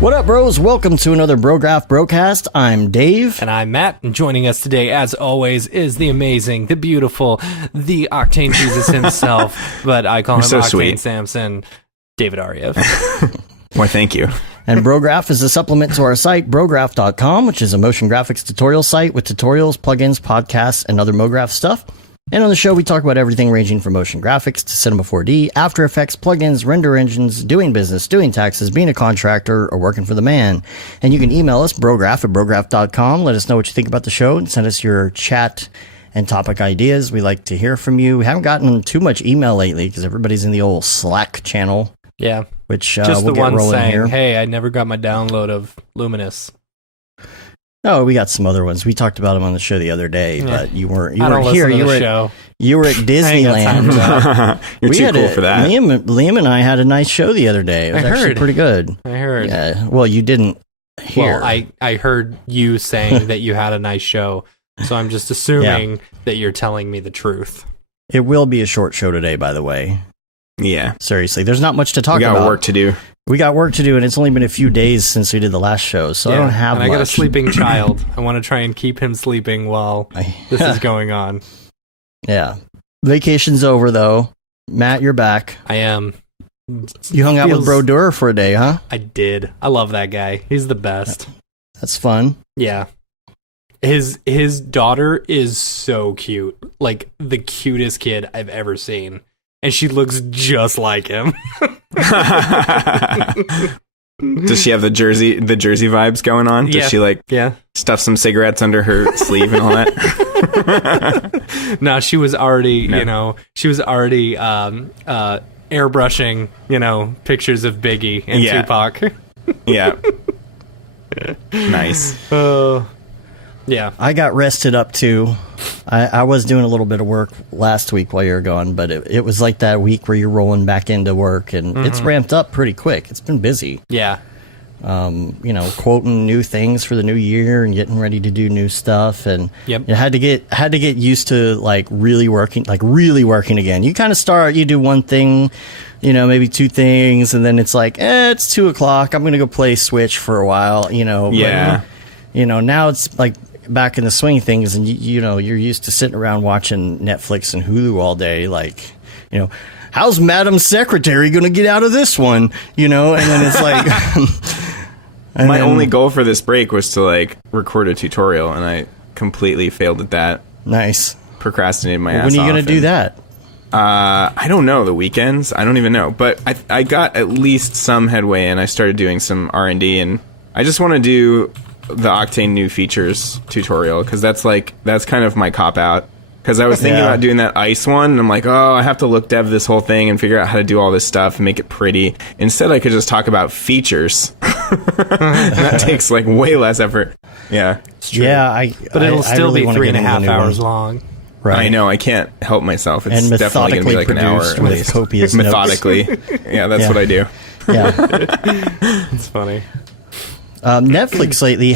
What up, bros? Welcome to another Brograph Brocast. I'm Dave. And I'm Matt. And joining us today, as always, is the amazing, the beautiful, the Octane Jesus himself. But I call him so Octane sweet. Samson, David Ariev. Why, thank you. And Brograph is a supplement to our site, brograph.com, which is a motion graphics tutorial site with tutorials, plugins, podcasts, and other MoGraph stuff. And on the show, we talk about everything ranging from motion graphics to Cinema 4D, After Effects, plugins, render engines, doing business, doing taxes, being a contractor, or working for the man. And you can email us, brograph at brograph.com. Let us know what you think about the show and send us your chat and topic ideas. We like to hear from you. We haven't gotten too much email lately because everybody's in the old Slack channel. Yeah. Which just we'll the get one rolling saying, here. hey, I never got my download of Luminous. Oh, we got some other ones. We talked about them on the show the other day, but you weren't here. Show. You were at Disneyland. You're too cool for that. Liam and I had a nice show the other day. It was actually pretty good. I heard. Yeah. Well, you didn't hear. Well, I heard you saying that you had a nice show, so I'm just assuming that you're telling me the truth. It will be a short show today, by the way. Yeah. Seriously, there's not much to talk about. We got work to do. We got work to do, and it's only been a few days since we did the last show, so I don't have much. I got a sleeping child. I want to try and keep him sleeping while this is going on. Yeah. Vacation's over, though. Matt, you're back. I am. You hung out with Bro Durer for a day, huh? I did. I love that guy. He's the best. That's fun. Yeah. His daughter is so cute. Like, the cutest kid I've ever seen. And she looks just like him. Does she have the Jersey vibes going on? Does she stuff some cigarettes under her sleeve and all that? No, she was already, airbrushing, pictures of Biggie and Tupac. Yeah. Nice. Yeah. I got rested up too. I was doing a little bit of work last week while you were gone, but it was like that week where you're rolling back into work, and it's ramped up pretty quick. It's been busy. Yeah. Quoting new things for the new year and getting ready to do new stuff, and you had to get used to really working again. You kind of start, you do one thing, maybe two things, and then it's like, it's 2:00. I'm gonna go play Switch for a while. Yeah. But, now it's like back in the swing of things, and you're used to sitting around watching Netflix and Hulu all day, how's Madam Secretary gonna get out of this one, and then it's like my only goal for this break was to record a tutorial, and I completely failed at that. Nice. Procrastinated my ass off. When are you gonna do that? I don't know. The weekends? I don't even know, but I got at least some headway, and I started doing some R&D, and I just want to do the Octane new features tutorial, because that's kind of my cop out, because I was thinking about doing that ice one, and I'm like, I have to look dev this whole thing and figure out how to do all this stuff and make it pretty. Instead, I could just talk about features. That takes way less effort. Yeah, it's true. Yeah, but it'll still be 3.5 hours long. Right. I know, I can't help myself. It's and definitely going to be an hour at least. Copious methodically. Yeah, that's what I do. Yeah. It's funny. Netflix lately,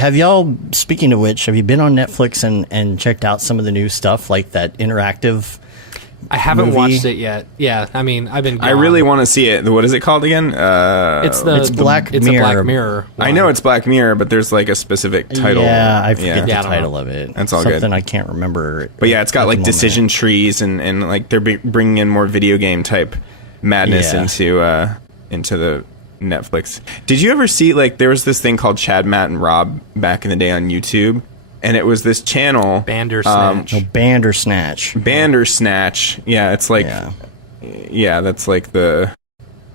speaking of which, have you been on Netflix and checked out some of the new stuff, like that interactive I haven't movie? watched it yet. Yeah, I mean, I've been gone. I really want to see it. What is it called again? It's Black Mirror. It's a Black Mirror one. I know it's Black Mirror, but there's a specific title. Yeah, I forget the title of it. That's all Something good. I can't remember. But yeah, it's got decision trees, and they're bringing in more video game type madness into the Netflix. Did you ever see there was this thing called Chad, Matt, and Rob back in the day on YouTube, and it was this channel Bandersnatch. Bandersnatch. Yeah, it's that's the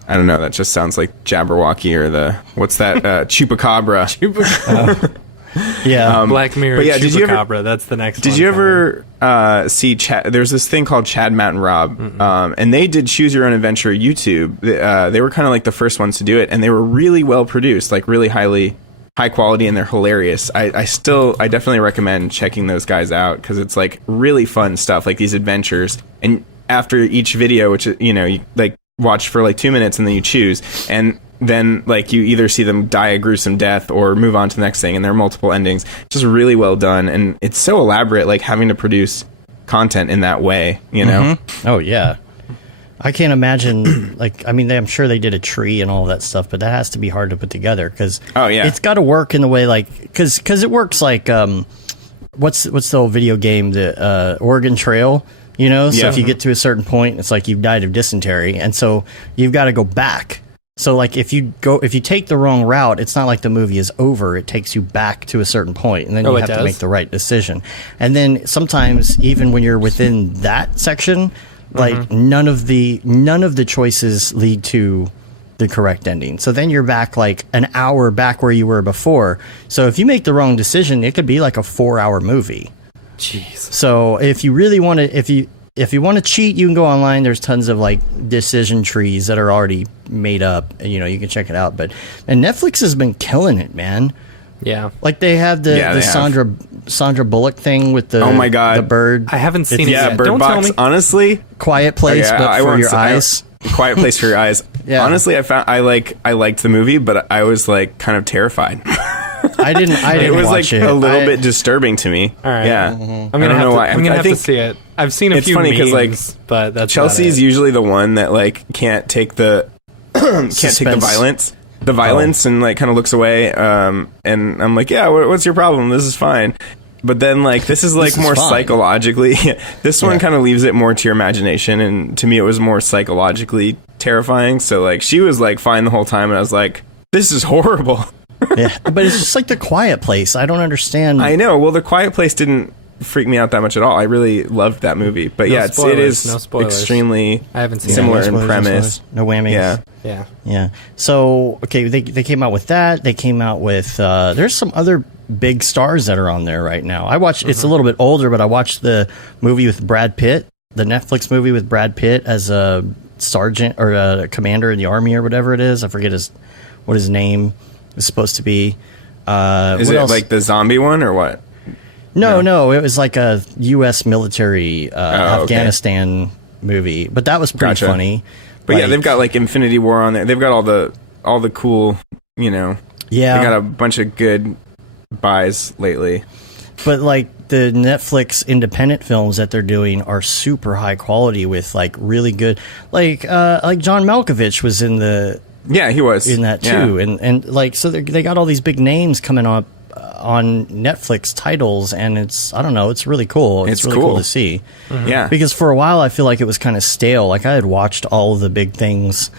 I don't know, that just sounds like Jabberwocky or the what's that Chupacabra. Yeah, Black Mirror. But yeah, Chupacabra. That's the next. Did you ever see Chad? There's this thing called Chad, Matt, and Rob, and they did Choose Your Own Adventure YouTube. They were kind of the first ones to do it, and they were really well produced, really high quality, and they're hilarious. I definitely recommend checking those guys out, because it's really fun stuff, these adventures. And after each video, which you watch for 2 minutes, and then you choose, and then you either see them die a gruesome death or move on to the next thing, and there are multiple endings. It's just really well done, and it's so elaborate, having to produce content in that way, Mm-hmm. Oh yeah. I can't imagine, like, I mean, I'm sure they did a tree and all that stuff, but that has to be hard to put together because it's got to work in the way, like, because it works like, what's the old video game, the Oregon Trail, you know? So if you get to a certain point, it's like you've died of dysentery, and so you've got to go back. So, like, if you take the wrong route, it's not like the movie is over. It takes you back to a certain point, and then you have to make the right decision. And then sometimes, even when you're within that section, like none of the choices lead to the correct ending. So then you're back like an hour back where you were before. So if you make the wrong decision, it could be like a 4-hour movie. Jeez. So if you really want to, if you want to cheat, you can go online. There's tons of like decision trees that are already made up. And, you know, you can check it out. And Netflix has been killing it, man. Yeah. Like they have the Sandra Bullock thing with the the bird. I haven't seen it yet. Bird Don't Box. tell me. Honestly, Quiet Place, but for your eyes. Quiet Place for your eyes. Yeah. Honestly, I liked the movie, but I was like kind of terrified. I didn't it was watch like it. a little bit disturbing to me. All right. Yeah. I'm gonna have to see it. I've seen a few funny memes, like, but that's Chelsea's usually the one that like can't take the violence and like kind of looks away. And I'm like, yeah, what's your problem? This is fine. But then like this is like more psychologically. This one kind of leaves it more to your imagination, and to me it was more psychologically terrifying. So like she was like fine the whole time, and I was like, this is horrible. Yeah, but it's just like The Quiet Place. I don't understand. I know. Well, The Quiet Place didn't freak me out that much at all. I really loved that movie. But it is extremely I haven't seen similar in premise. No whammies. Yeah. So, okay, they came out with that. They came out with, there's some other big stars that are on there right now. I watched, it's a little bit older, but I watched the movie with Brad Pitt, the Netflix movie with Brad Pitt as a sergeant or a commander in the army or whatever it is. I forget what his name is supposed to be. Is it like the zombie one or what? No, it was like a U.S. military Afghanistan movie, but that was pretty funny. But like, they've got like Infinity War on there. They've got all the cool, you know. Yeah, they got a bunch of good buys lately. But like the Netflix independent films that they're doing are super high quality with like really good, like John Malkovich was in the. Yeah, he was in that too, and like so they got all these big names coming up on Netflix titles, and it's really cool. It's really cool to see. Mm-hmm. Yeah, because for a while I feel like it was kind of stale. Like I had watched all of the big things,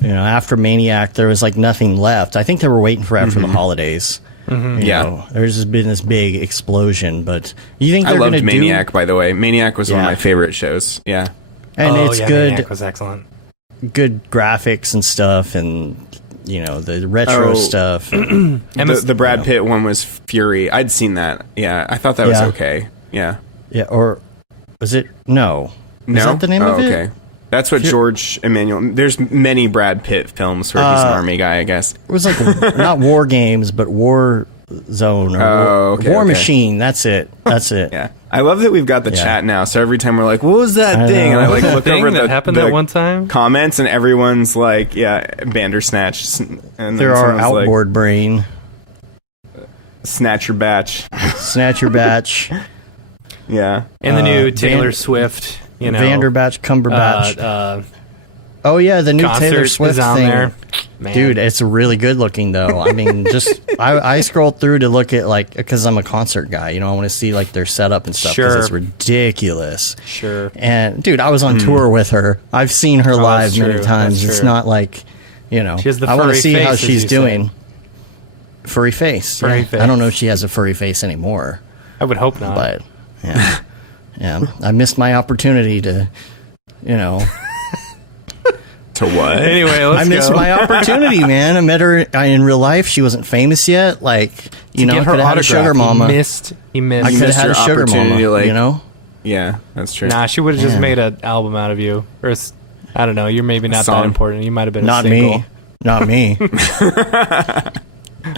you know. After Maniac, there was like nothing left. I think they were waiting for after the holidays. Mm-hmm. You know, there's just been this big explosion. But you think they're I loved gonna Maniac? By the way, Maniac was one of my favorite shows. Yeah, and it's good. Maniac was excellent. Good graphics and stuff, and you know the retro stuff. The Brad Pitt one was Fury. I'd seen that. Yeah, I thought that was okay. Yeah. Or was it? No. Is that the name of it? Okay. That's what George Emmanuel. There's many Brad Pitt films where he's an army guy, I guess. It was like not War Games, but War Zone or War Machine. That's it. Yeah. I love that we've got the chat now. So every time we're like, "What was that thing?" and I like look over that happened that one time comments, and everyone's like, "Yeah, Bandersnatch." And there are outboard brain. Snatch your batch. Snatch your batch. Yeah. And the new Taylor Swift. You know, Vanderbatch Cumberbatch. Oh yeah, the new Taylor Swift thing. There. Dude, it's really good looking though. I mean, just I scrolled through to look at like because I'm a concert guy. You know, I want to see like their setup and stuff because it's ridiculous. Sure. And dude, I was on tour with her. I've seen her live many times. It's not like, you know, I want to see how she's doing. Furry face. Furry face. I don't know if she has a furry face anymore. I would hope not. But yeah. Yeah, I missed my opportunity to, you know. To what? Anyway, I missed my opportunity, man. I met her in real life. She wasn't famous yet. Like, you know, I could have had a sugar mama. He missed. I could have had a sugar mama, like, you know? Yeah, that's true. Nah, she would have just made an album out of you. Or, I don't know, you're maybe not that important. You might have been a single. Not me.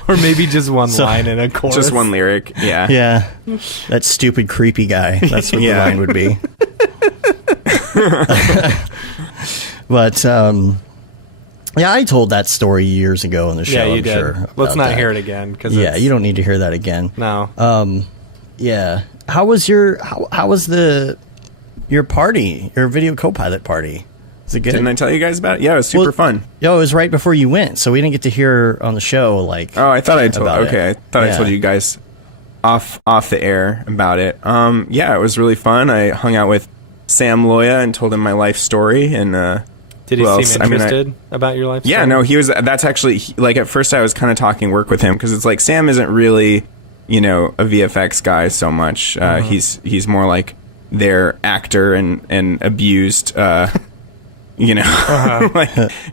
Or maybe just one line in a chorus. Just one lyric, yeah. Yeah. That stupid, creepy guy. That's what the line would be. But, yeah, I told that story years ago on the show. Yeah, you I'm did. Sure Let's not hear it again. You don't need to hear that again. No. Yeah. How was your party, your video Copilot party? Is it good? Didn't I tell you guys about it? Yeah, it was super fun. Yo, it was right before you went, so we didn't get to hear on the show. Like, Oh, I thought I told. about Okay, it. I thought I Yeah. told you guys off the air about it. Yeah, it was really fun. I hung out with Sam Loya and told him my life story. And Did he who else? seem I mean, interested about your life? yeah, story? no, he was. That's actually like at first I was kind of talking work with him because it's like Sam isn't really, a VFX guy so much. He's more like their actor and abused. Like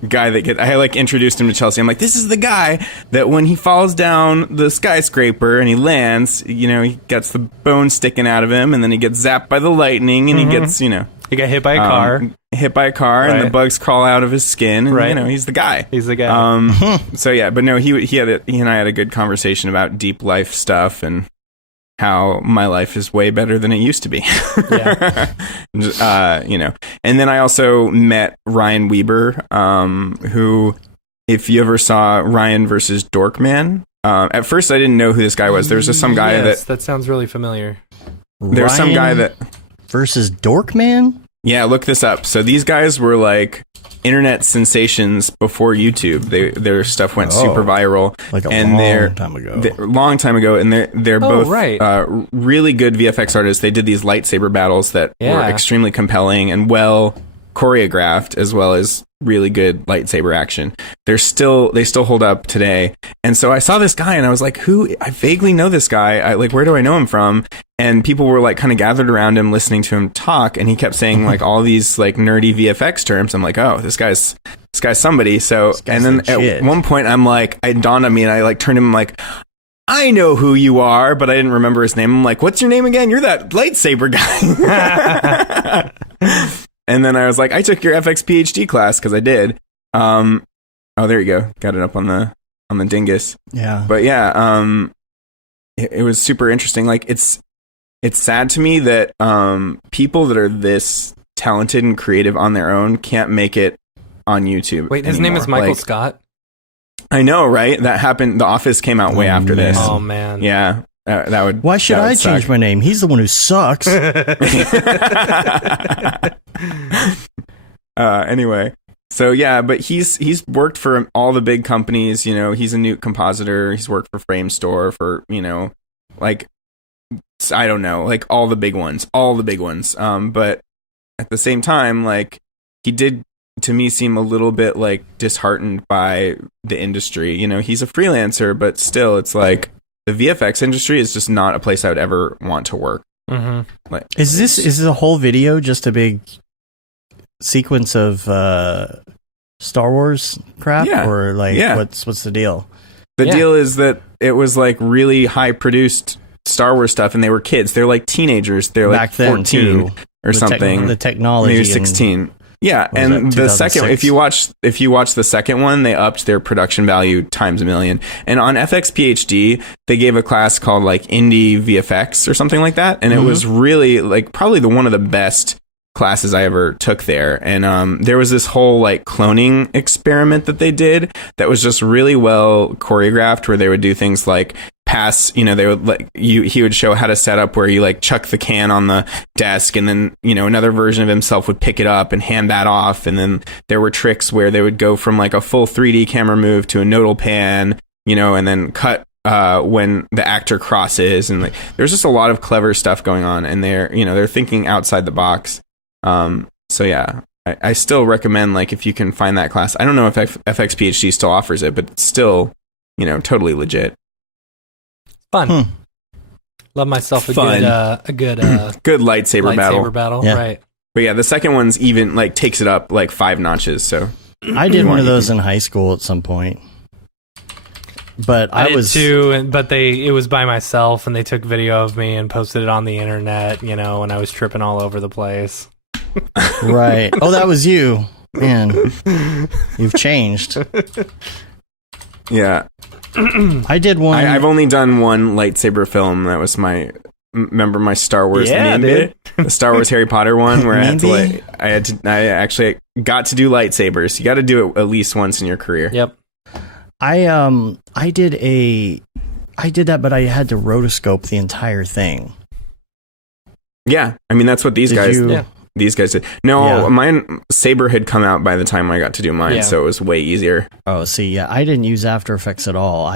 guy that I like introduced him to Chelsea. I'm like, this is the guy that when he falls down the skyscraper and he lands, he gets the bone sticking out of him, and then he gets zapped by the lightning, and he gets, He got hit by a car. hit by a car, and the Right. bugs crawl out of his skin, and Right. he's the guy. He's the guy. So yeah, but no, he and I had a good conversation about deep life stuff and how my life is way better than it used to be. Yeah. And then I also met Ryan Weber, who, if you ever saw Ryan versus Dorkman, at first I didn't know who this guy was. There was just some guy that sounds really familiar. there's some guy that versus Dorkman. yeah, look this up. So these guys were like internet sensations before YouTube. Their stuff went super viral, Like a and long time ago. long time ago, and they're both right. really good VFX artists. They did these lightsaber battles that were Yeah. extremely compelling and well choreographed, as well as really good lightsaber action. They still hold up today. And so I saw this guy, and I was like, "Who? I vaguely know this guy. Where do I know him from?" And people were like kind of gathered around him, listening to him talk, and he kept saying like all these like nerdy VFX terms. I'm like, "Oh, this guy's somebody." So, and then legit. at one point, I'm like, it dawned on me, and I like turned to him like, I know who you are, but I didn't remember his name. I'm like, what's your name again? You're that lightsaber guy. And then I was like, I took your FX PhD class because I did. Oh, there you go. Got it up on the dingus. Yeah. But yeah, it was super interesting. Like it's sad to me that people that are this talented and creative on their own can't make it on YouTube. Wait, his name is anymore. Michael Like, Scott? I know, right? That happened. The Office came out way after this. Oh, man. Yeah, that would. Why should that would I change suck. my name? He's the one who sucks. Anyway, so yeah, but he's worked for all the big companies. He's a Newt compositor. He's worked for Framestore for like I don't know, like all the big ones. But at the same time, like he did to me seem a little bit like disheartened by the industry. He's a freelancer, but still, it's like the VFX industry is just not a place I would ever want to work. Mm-hmm. Like, Is the whole video just a big sequence of Star Wars crap, Yeah. or like Yeah. what's the deal? The Yeah. deal is that it was like really high produced Star Wars stuff, and they were kids. They're like teenagers. They're like Back then 14 too, or something. the technology, maybe and- 16. Yeah, What was and that, the second, 2006? if you watch the second one, they upped their production value times a million. And on FX PhD, they gave a class called like Indie VFX or something like that, and it was really like probably one of the best classes I ever took there. And there was this whole like cloning experiment that they did that was just really well choreographed, where they would do things like pass, they would like he would show how to set up where you like chuck the can on the desk, and then another version of himself would pick it up and hand that off, and then there were tricks where they would go from like a full 3D camera move to a nodal pan, and then cut when the actor crosses, and like there's just a lot of clever stuff going on, and they're thinking outside the box. So yeah, I still recommend, like, if you can find that class. I don't know if FX PhD still offers it, but it's still, totally legit. Fun. Love myself a Fun. good Good lightsaber battle. Yeah. Right. But yeah, the second one's even like takes it up like 5 notches. So I did one of those in high school at some point, but I did was too, but it was by myself, and they took video of me and posted it on the internet, and I was tripping all over the place. right. Oh, that was you, man. You've changed. yeah, I did one. I've only done one lightsaber film. That was remember my Star Wars Yeah, Nimby? The Star Wars Harry Potter one, where Nimby? I actually got to do lightsabers. You got to do it at least once in your career. Yep. I did that, but I had to rotoscope the entire thing. Yeah, I mean that's what these Did guys. you- Yeah. these guys did. No, Yeah. mine Saber had come out by the time I got to do mine, Yeah. so it was way easier. Oh, see, yeah, I didn't use After Effects at all.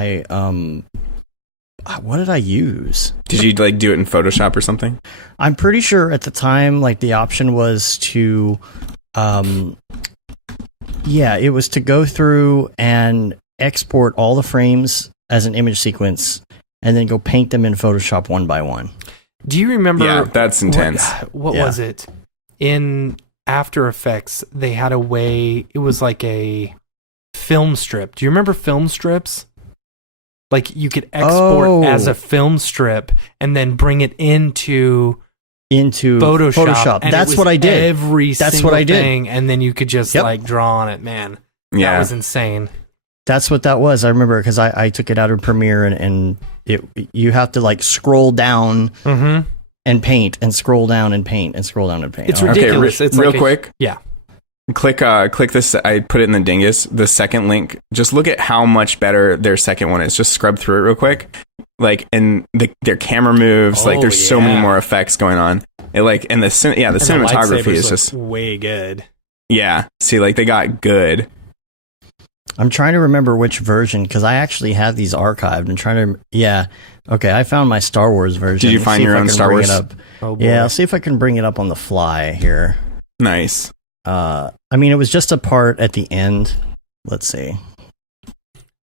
What did I use? Did you like do it in Photoshop or something? I'm pretty sure at the time, like the option was to, it was to go through and export all the frames as an image sequence, and then go paint them in Photoshop one by one. Do you remember? Yeah, that's intense. What Yeah. was it? In After Effects, they had a way. It was like a film strip. Do you remember film strips? Like you could export as a film strip and then bring it into Photoshop. And That's it was what I did. That's what I did. thing, and then you could just Yep. like draw on it. Man, that Yeah. was insane. That's what that was. I remember because I took it out in Premiere, and you have to like scroll down Mm-hmm. and paint, and scroll down and paint, and scroll down and paint. It's Oh, ridiculous. Okay, It's real like quick. Yeah. Click this. I put it in the dingus. The second link. Just look at how much better their second one is. Just scrub through it real quick. Like, and their camera moves. Like, there's so many more effects going on. It like, and the cinematography is just way good. yeah. See, like they got good. I'm trying to remember which version because I actually have these archived. I'm trying to. Yeah. Okay, I found my Star Wars version. Did you Let's find see your if I own can Star bring it Wars? up. Oh boy. Yeah, I'll see if I can bring it up on the fly here. Nice. I mean, it was just a part at the end. Let's see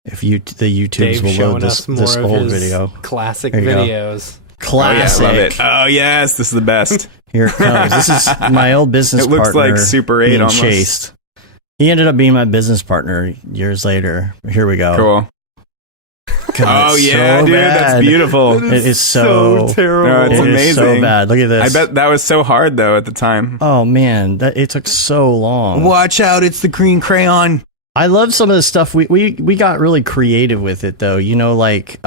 if the YouTubes Dave will showing load this us more of old his video. classic There you go. videos. Classic. Oh, yeah, I love it. Oh yes, this is the best. Here it comes. This is my old business It looks partner. like Super 8 being almost. chased. He ended up being my business partner years later. Here we go. Cool. God, Oh it's yeah, so dude, bad. that's beautiful. It is so terrible. No, it's It is so amazing. bad. Look at this. I bet that was so hard though at the time. Oh man, it took so long. Watch out, it's the green crayon. I love some of the stuff. We got really creative with it though. You know, like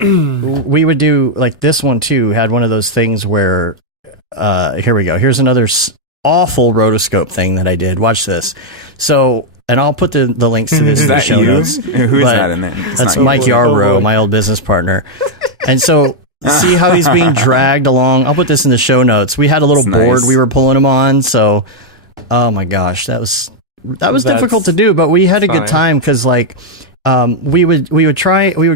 we would do like this one too. Had one of those things where here we go. Here's another awful rotoscope thing that I did. Watch this. So, and I'll put the links to this Is in the that show you? notes. Who's But that in there? It's That's not you. Mike Yarbrough, my old business partner. And so, see how he's being dragged along? I'll put this in the show notes. We had a little That's board nice. we were pulling him on. So, oh my gosh, that was That's difficult to do, but we had a funny. good time because like we would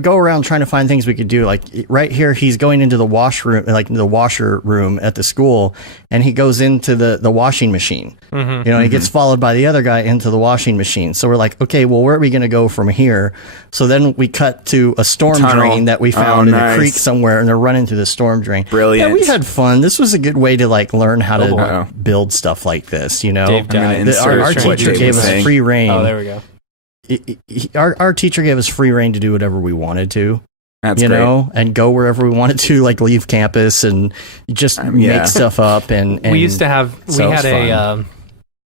go around trying to find things we could do. Like right here, he's going into the washroom, like the washer room at the school, and he goes into the washing machine. Mm-hmm. You know, he gets followed by the other guy into the washing machine. So we're like, okay, well, where are we going to go from here? So then we cut to a storm Tunnel. drain that we Oh, found in a nice. creek somewhere, and they're running through the storm drain. Brilliant. Yeah, we had fun. This was a good way to like learn how to boy. build stuff like this. You know, Dave I'm gonna died. insert our what teacher Dave gave was us saying. free reign. Oh, there we go. Our teacher gave us free reign to do whatever we wanted to, That's you great. know, and go wherever we wanted to, like leave campus and just Yeah. make stuff up. And We used to have. We so it was had a. fun.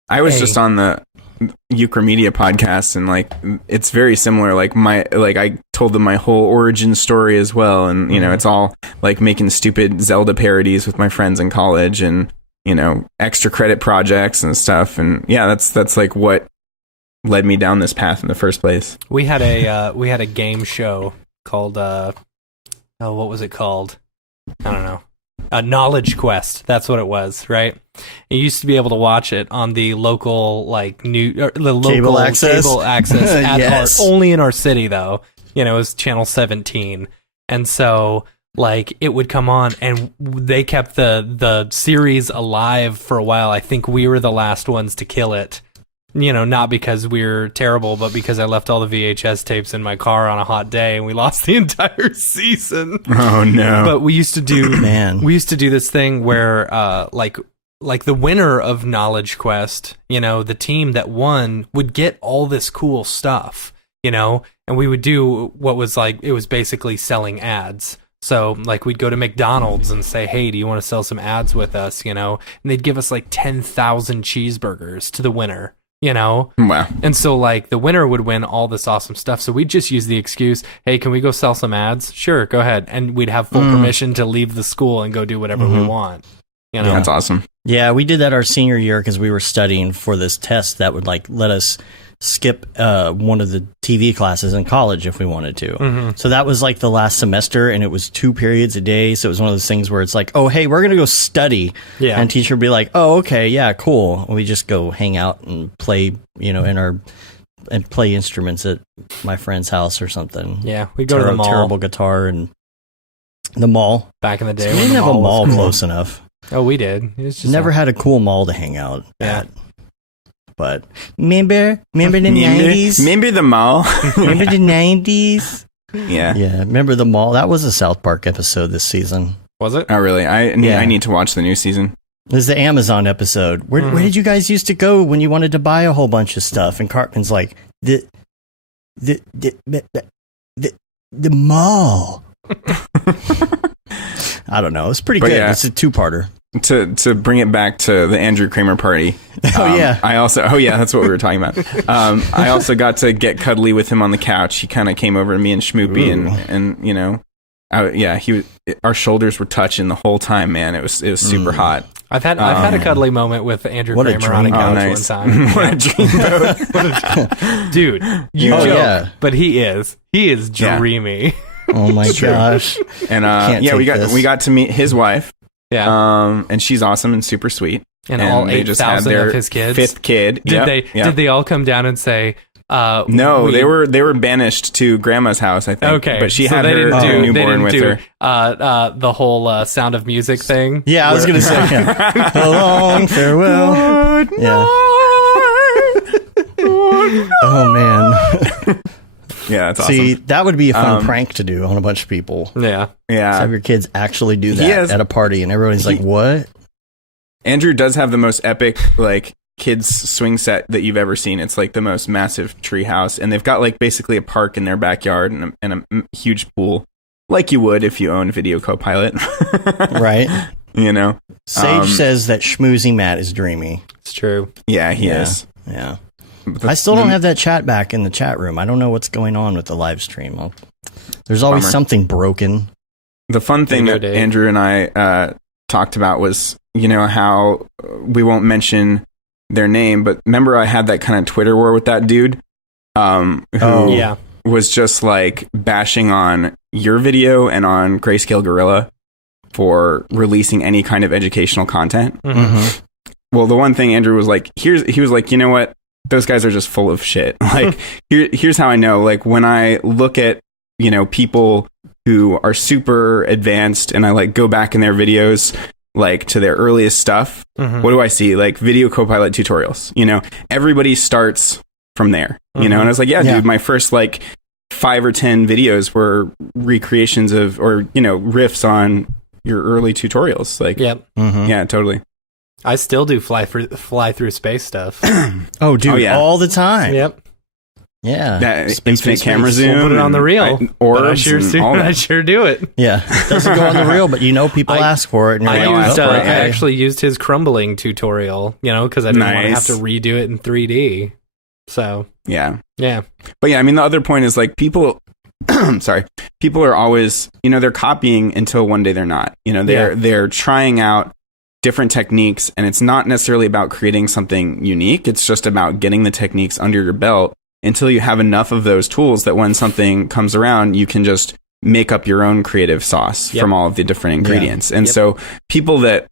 I was Hey. just on the Ukramedia podcast, and like it's very similar. Like I told them my whole origin story as well, and you know it's all like making stupid Zelda parodies with my friends in college, and you know extra credit projects and stuff. And yeah, that's like what led me down this path in the first place. We had a game show called what was it called? I don't know. A Knowledge Quest. That's what it was, right? You used to be able to watch it on the local Cable access? at Yes. only in our city though. You know, it was channel 17. And so like it would come on and they kept the series alive for a while. I think we were the last ones to kill it. You know, not because we're terrible, but because I left all the VHS tapes in my car on a hot day and we lost the entire season. Oh no! But we used to do Man. we used to do this thing where like the winner of Knowledge Quest, you know, the team that won would get all this cool stuff, you know, and we would do what was like it was basically selling ads. So like we'd go to McDonald's and say, "Hey, do you want to sell some ads with us?" You know, and they'd give us like 10,000 cheeseburgers to the winner. You know? Wow. And so, like, the winner would win all this awesome stuff. So we'd just use the excuse, hey, can we go sell some ads? Sure, go ahead. And we'd have full permission to leave the school and go do whatever we want. You know? That's awesome. Yeah, we did that our senior year because we were studying for this test that would like let us skip one of the TV classes in college if we wanted to. So that was like the last semester, and it was 2 periods a day. So it was one of those things where it's like, oh, hey, we're going to go study. Yeah. And teacher would be like, oh, okay, yeah, cool. And we just go hang out and play, and play instruments at my friend's house or something. Yeah, we go to the mall. Terrible guitar and the mall. Back in the day, We when didn't the have a was mall cool. close enough. Oh, we did. It was just Never had a cool mall to hang out at. But remember the 90s? Remember the mall? Remember the 90s? Yeah. Yeah, remember the mall? That was a South Park episode this season. Was it? Oh, really? I need to watch the new season. It was the Amazon episode. Where did you guys used to go when you wanted to buy a whole bunch of stuff? And Cartman's like, the mall. I don't know. It's pretty good. Yeah. It's a 2-parter. To bring it back to the Andrew Kramer party. Yeah. That's what we were talking about. I also got to get cuddly with him on the couch. He kind of came over to me and Schmoopy and our shoulders were touching the whole time, man. It was super hot. I've had a cuddly moment with Andrew Kramer on a couch one time. What a dreamboat. Dude, you joke, but he is dreamy. Oh my gosh. And we got to meet his wife. Yeah. And she's awesome and super sweet. And all 8,000 of his kids. 5th kid. Did they all come down and say, no, they were banished to grandma's house, I think. Okay. But she had her newborn with her. The whole Sound of Music thing. Yeah, I was going to say, a long farewell. Good night. Oh, man. Yeah, that's awesome. See, that would be a fun prank to do on a bunch of people. Yeah. Yeah. Have your kids actually do that at a party, and everybody's like, what? Andrew does have the most epic, like, kids swing set that you've ever seen. It's like the most massive tree house, and they've got like basically a park in their backyard and a huge pool, like you would if you own Videocopilot. Right. Sage says that Schmoozy Matt is dreamy. It's true. Yeah, he is. Yeah. I still don't have that chat back in the chat room. I don't know what's going on with the live stream. There's always something broken. The fun thing that Andrew and I talked about was, how we won't mention their name, but remember I had that kind of Twitter war with that dude who was just like bashing on your video and on Grayscale Gorilla for releasing any kind of educational content. Mm-hmm. Well, the one thing Andrew was like, he was like, you know what? Those guys are just full of shit. Like, here's how I know. Like, when I look at, people who are super advanced and I like go back in their videos, like to their earliest stuff, what do I see? Like Videocopilot tutorials, everybody starts from there, and I was like, dude, my first like 5 or 10 videos were recreations of, or, riffs on your early tutorials. Like, yeah, totally. I still do fly through space stuff. Oh, dude, all the time. Yep. Yeah. That infinite camera zoom. We'll put it on the reel. I sure do it. Yeah. It doesn't go on the reel, but people ask for it. And I actually used his crumbling tutorial, because I didn't want to have to redo it in 3D. So. Yeah. Yeah. But yeah, the other point is like people, people are always, they're copying until one day they're not. They're trying out different techniques, and it's not necessarily about creating something unique. It's just about getting the techniques under your belt until you have enough of those tools that when something comes around, you can just make up your own creative sauce from all of the different ingredients. And so people that,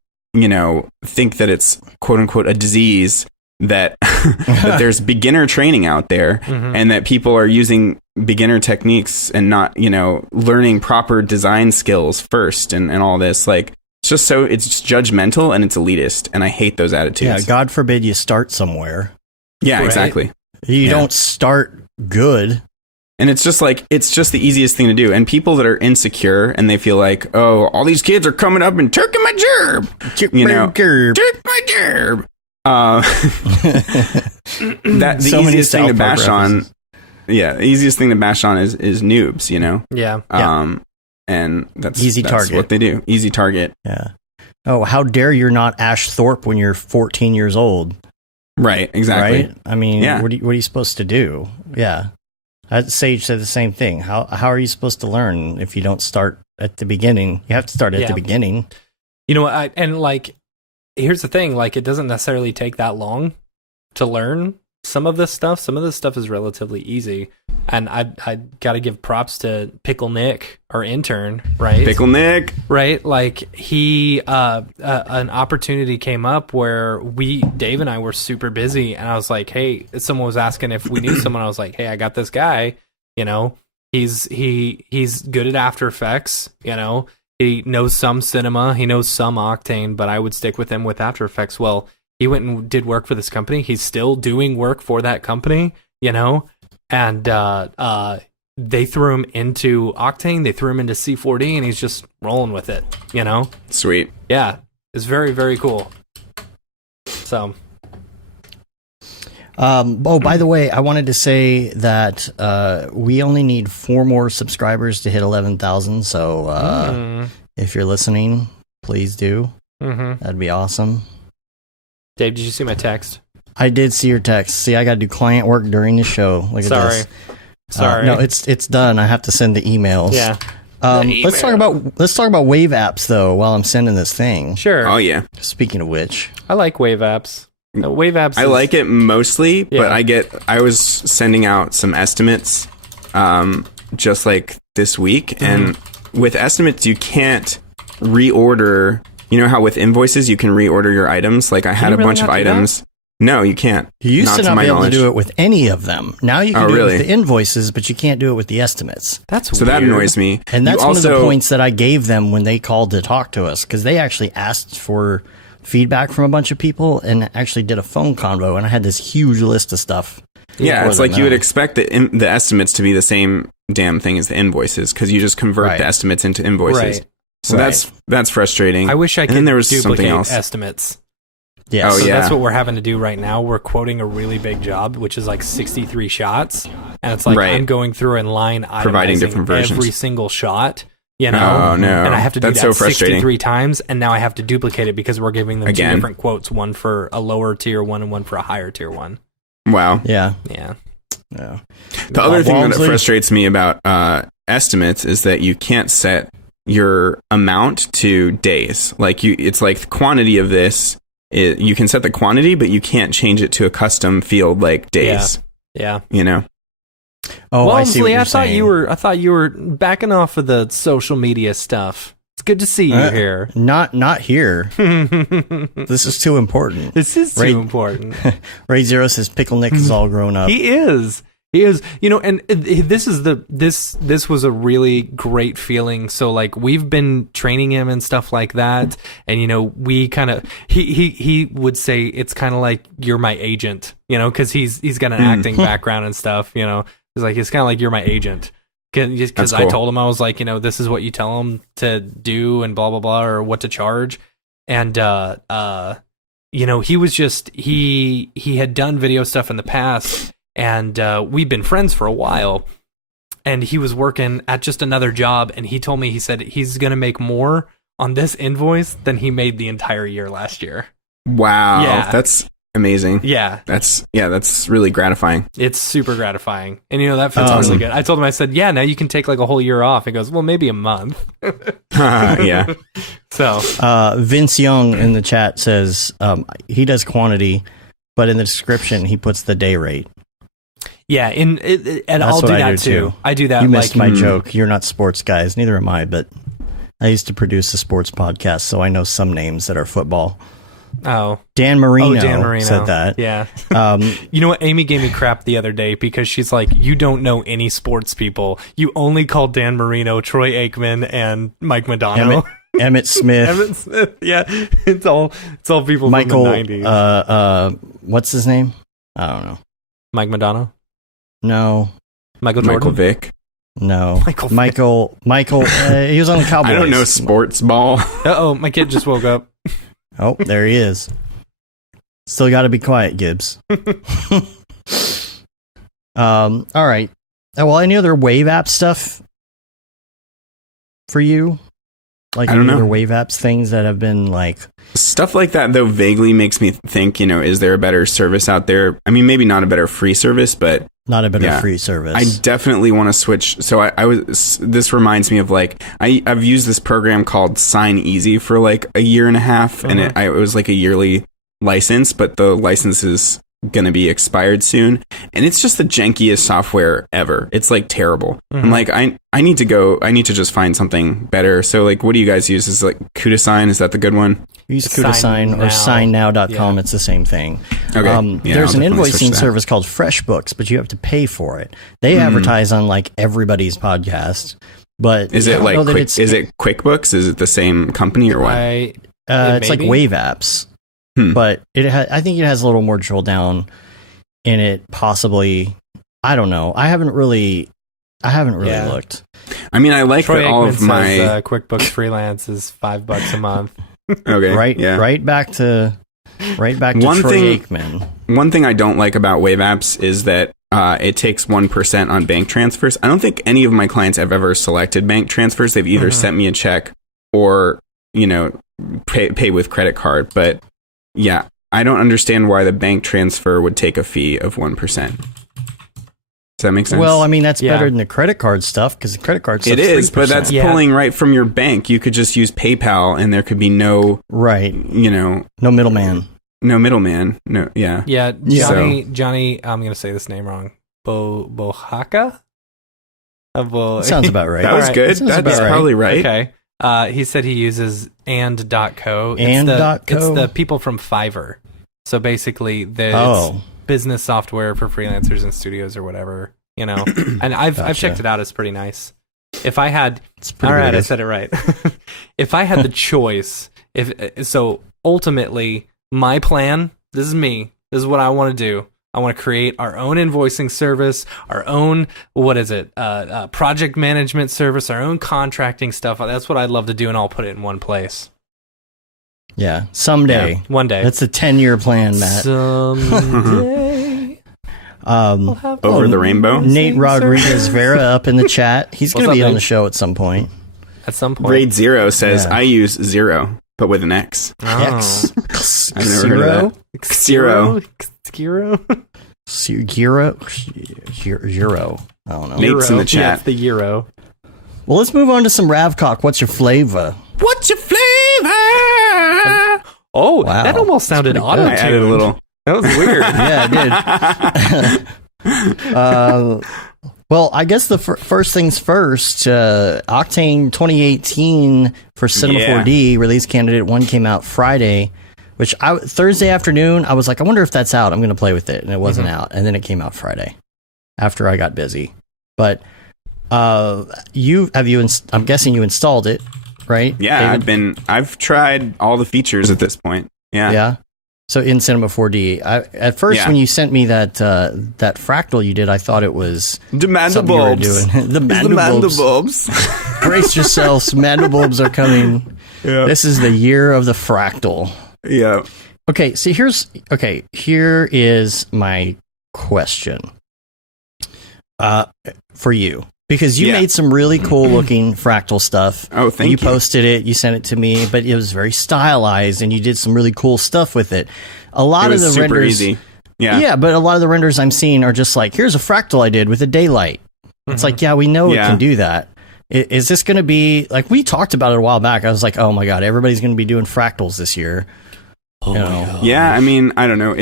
think that it's quote unquote a disease, that, that there's beginner training out there and that people are using beginner techniques and not, learning proper design skills first and all this, like, it's judgmental and it's elitist, and I hate those attitudes. Yeah, God forbid you start somewhere. Yeah, right? Exactly. You don't start good. And it's just the easiest thing to do. And people that are insecure and they feel like, oh, all these kids are coming up and taking my gerb. Take my gerb. The easiest thing to bash on. Yeah, the easiest thing to bash on is noobs, Yeah. And that's easy target. What they do. Easy target. Yeah. Oh, how dare you're not Ash Thorpe when you're 14 years old? Right. Exactly. Right. I mean, what are you supposed to do? Yeah. Sage said the same thing. How are you supposed to learn if you don't start at the beginning? You have to start at the beginning. Here's the thing. Like, it doesn't necessarily take that long to learn. some of this stuff is relatively easy. And I got to give props to Pickle Nick, our intern, right? Pickle Nick, right? Like he, an opportunity came up where Dave and I were super busy, and I was like, "Hey," someone was asking if we knew someone. I was like, "Hey, I got this guy. You know, he's good at After Effects. You know, he knows some cinema, he knows some Octane, but I would stick with him with After Effects." Well, he went and did work for this company. He's still doing work for that company. You know. And they threw him into Octane, they threw him into C4D, and he's just rolling with it, you know? Sweet. Yeah, it's very, very cool. So. By the way, I wanted to say that we only need 4 more subscribers to hit 11,000, so if you're listening, please do. That'd be awesome. Dave, did you see my text? I did see your text. See, I got to do client work during the show. Look at this. Sorry. No, it's done. I have to send the emails. Yeah. Let's talk about wave apps though. While I'm sending this thing. Sure. Oh yeah. Speaking of which, I like wave apps. Wave apps. I like it mostly, but I was sending out some estimates, just like this week, and with estimates you can't reorder. You know how with invoices you can reorder your items? Like I had a bunch of items. No, you can't. You used to not be able to do it with any of them. Now you can do it with the invoices, but you can't do it with the estimates. That's so weird. That annoys me. And that's one of the points that I gave them when they called to talk to us, because they actually asked for feedback from a bunch of people and actually did a phone convo, and I had this huge list of stuff. Yeah, it's like you would expect the estimates to be the same damn thing as the invoices, because you just convert the estimates into invoices. Right. So that's frustrating. I wish I could and then there was duplicate something else. Estimates. Yeah, so that's what we're having to do right now. We're quoting a really big job, which is like 63 shots, and it's like I'm going through and line providing different versions every single shot. You know, oh no, and I have to do that's that so frustrating. 63 times, and now I have to duplicate it because we're giving them 2 different quotes, one for a lower tier one and one for a higher tier one. Wow. Yeah. The other thing that frustrates me about estimates is that you can't set your amount to days. Like it's like the quantity of this. You can set the quantity, but you can't change it to a custom field like days. Yeah. You know. Oh, well, I see what you're saying. I thought you were backing off of the social media stuff. It's good to see you here. Not here. This is too important. This is too important. Ray Zero says Pickle Nick is all grown up. He is. You know, and this was a really great feeling. So like we've been training him and stuff like that, and you know we kind of he would say it's kind of like you're my agent, you know, because he's got an acting background and stuff. You know, it's kind of like you're my agent. Because cool. I told him, I was like, you know, this is what you tell him to do and blah blah blah, or what to charge, and you know, he was just he had done video stuff in the past. And we've been friends for a while, and he was working at just another job, and he told me, he said he's going to make more on this invoice than he made the entire year last year. Wow. Yeah. That's amazing. Yeah. That's really gratifying. It's super gratifying. And you know, that feels really good. I told him, I said, yeah, now you can take like a whole year off. He goes, well, maybe a month. Yeah. So Vince Young in the chat says he does quantity, but in the description he puts the day rate. Yeah, and I'll do that too. I do that. You missed my joke. You're not sports guys. Neither am I, but I used to produce a sports podcast, so I know some names that are football. Oh. Dan Marino said that. Yeah. You know what? Amy gave me crap the other day because she's like, you don't know any sports people. You only call Dan Marino, Troy Aikman, and Mike Madonna. Emmett Smith. Yeah. It's all people Michael, from the 90s. What's his name? I don't know. Mike Madonna? No. Michael Jordan? Michael Vick? No. Michael. He was on the Cowboys. I don't know sports ball. Uh-oh, my kid just woke up. Oh, there he is. Still got to be quiet, Gibbs. All right. Well, any other wave app stuff for you? Like any other wave apps things that have been like... Stuff like that, though, vaguely makes me think, you know, is there a better service out there? I mean, maybe not a better free service, but... Not a better free service. I definitely want to switch. So I was. This reminds me of like I've used this program called Sign Easy for like a year and a half, and it was like a yearly license, but the license is gonna be expired soon, and it's just the jankiest software ever. It's like terrible. I'm like, I need to just find something better. So like, what do you guys use? Is like Kudasign? Is that the good one? Use Kudasign or signnow.com. It's the same thing. Okay. There's an invoicing service called FreshBooks, but you have to pay for it. They advertise on like everybody's podcast. But is it like is it QuickBooks? Is it the same company or what? It's like Wave Apps. But I think it has a little more drill down in it, possibly. I don't know. I haven't really looked. I mean, I like Troy that all Aikman of my says, QuickBooks freelance is $5 a month. Okay, right back to Troy Aikman. One thing I don't like about Wave Apps is that it takes 1% on bank transfers. I don't think any of my clients have ever selected bank transfers. They've either sent me a check or pay with credit card, but. Yeah, I don't understand why the bank transfer would take a fee of 1%. Does that make sense? Well, I mean, that's better than the credit card stuff, because the credit card stuff is 3%. But that's pulling right from your bank. You could just use PayPal, and there could be no... Right. No middleman. No middleman. No, yeah. Yeah, Johnny, I'm going to say this name wrong. Bohaka? Sounds about right. That was good. That's probably right. Okay. He said he uses and.co. It's the people from Fiverr. So basically, it's business software for freelancers and studios or whatever, And I've checked it out. It's pretty nice. If I had, all right, I said it right. If I had the choice, ultimately my plan. This is me. This is what I want to do. I want to create our own invoicing service, our own, project management service, our own contracting stuff. That's what I'd love to do, and I'll put it in one place. Yeah, someday. Yeah, one day. That's a 10-year plan, Matt. Someday. Over the rainbow? Nate Rodriguez Vera up in the chat. He's going to be on the show at some point. At some point. Raid Zero says, I use Zero, but with an X. X. I've never heard of that. Zero. Giro? Giro. I don't know. Nate's in the chat. Yeah, it's the Euro. Well, let's move on to some Ravcock. What's your flavor? What's your flavor? Oh, wow. That almost sounded auto-tuned. I added a little. That was weird. Yeah, it did. Well, I guess the first things first, Octane 2018 for Cinema 4D, release candidate 1 came out Friday, which Thursday afternoon, I was like, I wonder if that's out. I'm going to play with it. And it wasn't out. And then it came out Friday after I got busy. But I'm guessing you installed it, right? Yeah, David? I've tried all the features at this point. Yeah. Yeah. So in Cinema 4D, at first when you sent me that fractal you did, I thought it was the mandibulbs. The mandibulbs. Brace yourselves, mandibulbs are coming. Yeah. This is the year of the fractal. Yeah. Okay, so here is my question for you. Because you made some really cool looking fractal stuff. Oh, thank you. You posted it, you sent it to me, but it was very stylized and you did some really cool stuff with it. A lot of the super renders easy. Yeah. Yeah, but a lot of the renders I'm seeing are just like, here's a fractal I did with a daylight. It's like, yeah, we know it can do that. Is this going to be like, we talked about it a while back. I was like, oh my God, everybody's going to be doing fractals this year. Yeah, I mean, I don't know.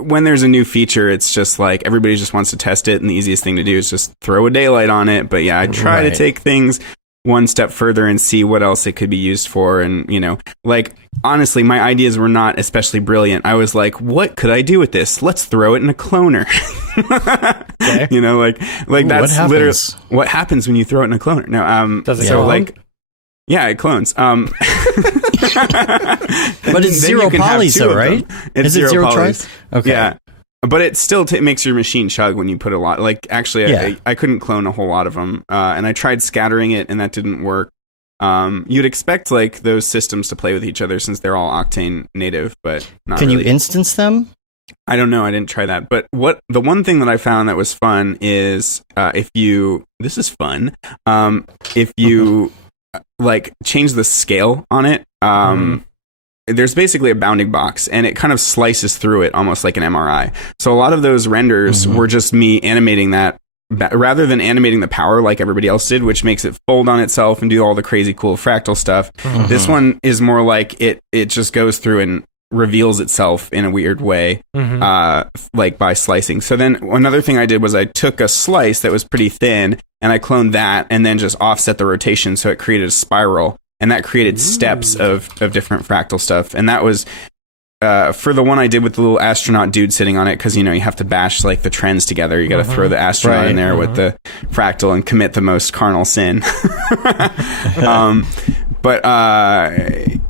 When there's a new feature, it's just like everybody just wants to test it, and the easiest thing to do is just throw a daylight on it. But yeah, I try to take things one step further and see what else it could be used for. And like honestly, my ideas were not especially brilliant. I was like, what could I do with this? Let's throw it in a cloner. Okay. Like that's literally what happens when you throw it in a cloner. No, does it go like? Yeah, it clones. But it's zero polys, though, right? It's zero polys. Tries? Okay. Yeah, but it still makes your machine chug when you put a lot. Like, actually, I couldn't clone a whole lot of them, and I tried scattering it, and that didn't work. You'd expect like those systems to play with each other since they're all Octane native, but not Can really. you instance them? I don't know. I didn't try that. But the one thing that I found that was fun is if you like change the scale on it, there's basically a bounding box and it kind of slices through it almost like an MRI. So a lot of those renders were just me animating that rather than animating the power like everybody else did, which makes it fold on itself and do all the crazy cool fractal stuff. This one is more like it just goes through and reveals itself in a weird way, like by slicing. So then another thing I did was I took a slice that was pretty thin and I cloned that and then just offset the rotation so it created a spiral, and that created steps of different fractal stuff. And that was for the one I did with the little astronaut dude sitting on it, because you have to bash like the trends together. You got to throw the astronaut in there with the fractal and commit the most carnal sin. But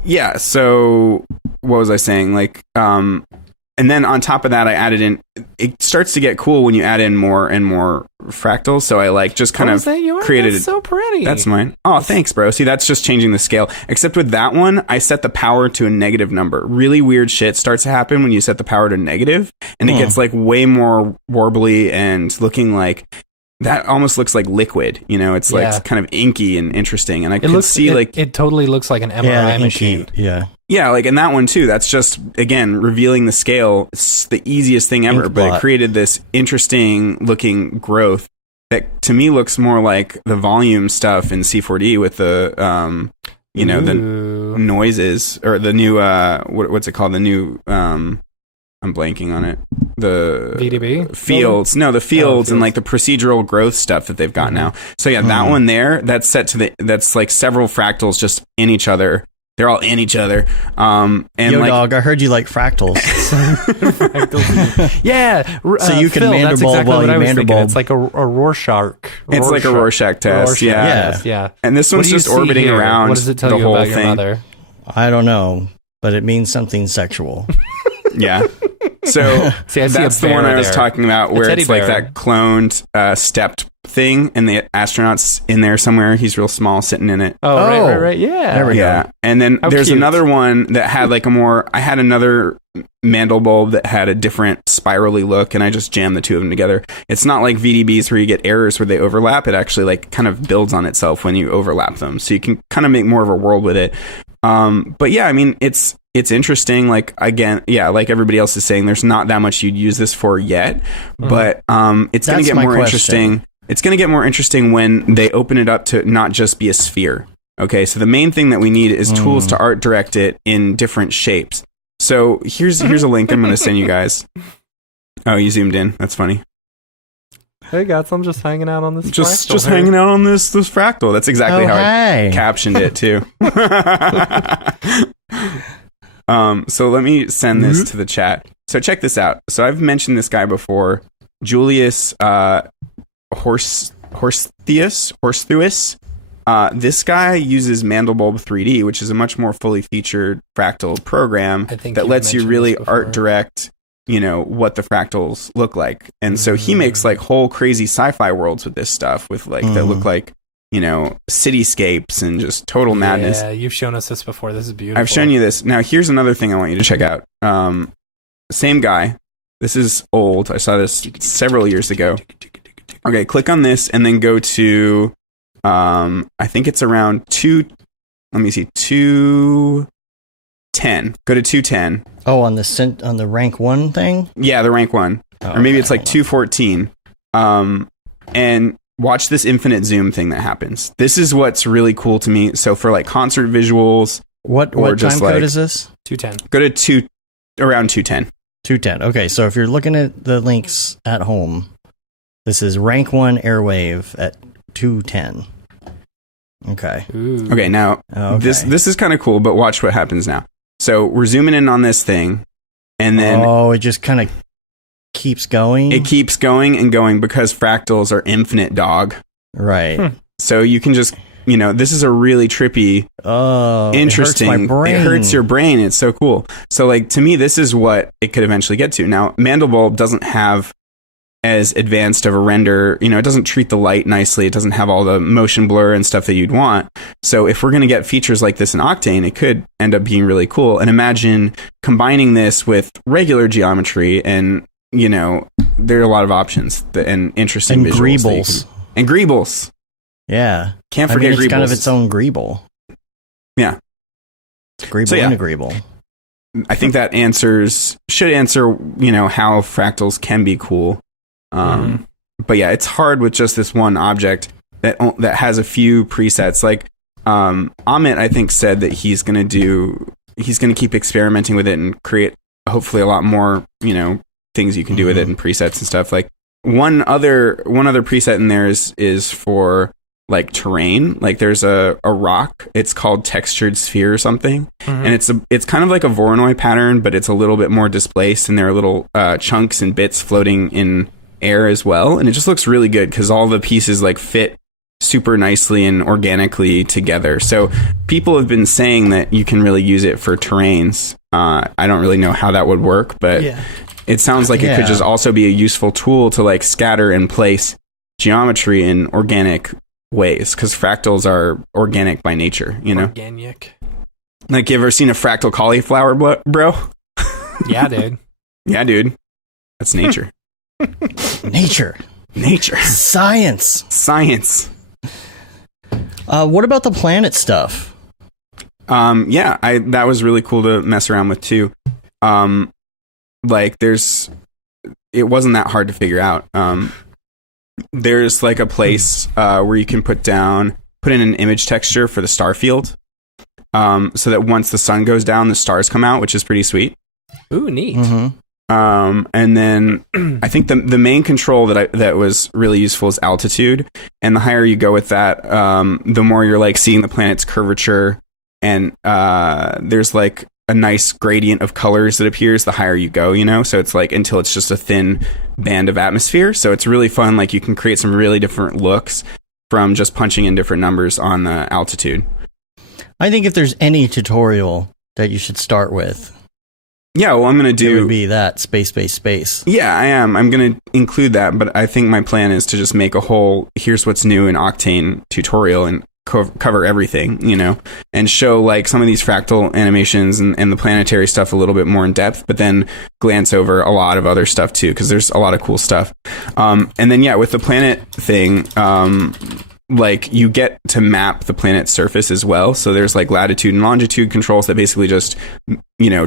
yeah, so what was I saying? Like, and then on top of that, I added in. It starts to get cool when you add in more and more fractals. So I like just kind of created. That's so pretty. That's mine. Oh, thanks, bro. See, that's just changing the scale. Except with that one, I set the power to a negative number. Really weird shit starts to happen when you set the power to negative, and it gets like way more warbly and looking like. That almost looks like liquid, it's like kind of inky and interesting. And I can see it totally looks like an MRI machine. Yeah, like in that one too. That's just, again, revealing the scale. It's the easiest thing ever, but it created this interesting looking growth that to me looks more like the volume stuff in C4D with the, the noises, or the new, what's it called? The new, I'm blanking on it. The VDB fields, no, the fields and like the procedural growth stuff that they've got now. So yeah, that one there, that's set to that's like several fractals just in each other. They're all in each other. And Yo, dog, I heard you like fractals. Yeah. So you can Phil, Manderbulb that's exactly while what you I was thinking. Manderbulb. It's like a Rorschach. It's like a Rorschach test. Yeah. And this one's just orbiting around. What does it tell the you whole about thing. your mother? I don't know, but it means something sexual. Yeah. So that's the one I was talking about, where it's like that cloned, stepped thing, and the astronaut's in there somewhere. He's real small, sitting in it. Oh, right. Yeah. There we go. And then there's another one that had like I had another Mandelbulb that had a different spirally look, and I just jammed the two of them together. It's not like VDBs where you get errors where they overlap. It actually like kind of builds on itself when you overlap them. So you can kind of make more of a world with it. But yeah, I mean, it's interesting. Like, again, yeah, like everybody else is saying, there's not that much you'd use this for yet, but it's going to get more interesting. It's going to get more interesting when they open it up to not just be a sphere. Okay, so the main thing that we need is tools to art direct it in different shapes. So here's a link I'm going to send you guys. Oh, you zoomed in. That's funny. Hey guys, I'm just hanging out on this fractal. Just hanging out on this fractal. That's exactly how I captioned it too. So let me send this to the chat. So check this out. So I've mentioned this guy before, Julius Horsthuis. This guy uses Mandelbulb 3D, which is a much more fully featured fractal program that lets you really art direct, what the fractals look like. And so he makes like whole crazy sci-fi worlds with this stuff, with like that look like, cityscapes and just total madness. Yeah, you've shown us this before. This is beautiful. I've shown you this. Now here's another thing I want you to check out. Same guy. This is old. I saw this several years ago. Okay, click on this and then go to I think it's around 210. Go to 210. Oh, on the rank 1 thing? Yeah, the rank 1. Or maybe it's like 214. And watch this infinite zoom thing that happens. This is what's really cool to me. So for like concert visuals, what time code is this? 210. Go to around 210. 210. Okay, so if you're looking at the links at home, this is rank 1 airwave at 210. Okay. Ooh. Okay, now this is kind of cool, but watch what happens now. So we're zooming in on this thing, and then it just kind of keeps going. It keeps going and going because fractals are infinite, dog. Right. So you can just, this is a really trippy, interesting. It hurts my brain. It hurts your brain. It's so cool. So like to me, this is what it could eventually get to. Now, Mandelbulb doesn't have as advanced of a render, it doesn't treat the light nicely. It doesn't have all the motion blur and stuff that you'd want. So if we're going to get features like this in Octane, it could end up being really cool. And imagine combining this with regular geometry, and there are a lot of options and interesting and visuals. Greebles. And Greebles. Yeah. Can't forget it's Greebles. kind of its own Greeble. Yeah. It's Greeble and a Greeble. I think that should answer, how fractals can be cool. But yeah, it's hard with just this one object that has a few presets. Like Amit, I think, said that he's going to do he's going to keep experimenting with it and create hopefully a lot more, things you can do with it and presets and stuff. Like one other preset in there is for like terrain. Like there's a rock, it's called Textured Sphere or something, and it's kind of like a Voronoi pattern, but it's a little bit more displaced, and there are little chunks and bits floating in air as well, and it just looks really good because all the pieces like fit super nicely and organically together. So people have been saying that you can really use it for terrains. I don't really know how that would work, but it sounds like it could just also be a useful tool to like scatter and place geometry in organic ways, because fractals are organic by nature, Organic. Like, you ever seen a fractal cauliflower, bro? Yeah, dude. Yeah, dude. That's nature. Nature. Science. What about the planet stuff? That was really cool to mess around with too. It wasn't that hard to figure out. There's like a place where you can put in an image texture for the star field, so that once the sun goes down, the stars come out, which is pretty sweet. Ooh, neat. And then I think the main control that was really useful is altitude, and the higher you go with that, the more you're like seeing the planet's curvature, and there's like a nice gradient of colors that appears the higher you go, so it's like until it's just a thin band of atmosphere. So it's really fun. Like you can create some really different looks from just punching in different numbers on the altitude. I think if there's any tutorial that you should start with, well, I'm going to it would be that space. Yeah, I am. I'm going to include that, but I think my plan is to just make a whole here's what's new in Octane tutorial and cover everything, and show like some of these fractal animations and the planetary stuff a little bit more in depth, but then glance over a lot of other stuff too, because there's a lot of cool stuff. And then with the planet thing, like you get to map the planet's surface as well. So there's like latitude and longitude controls that basically just,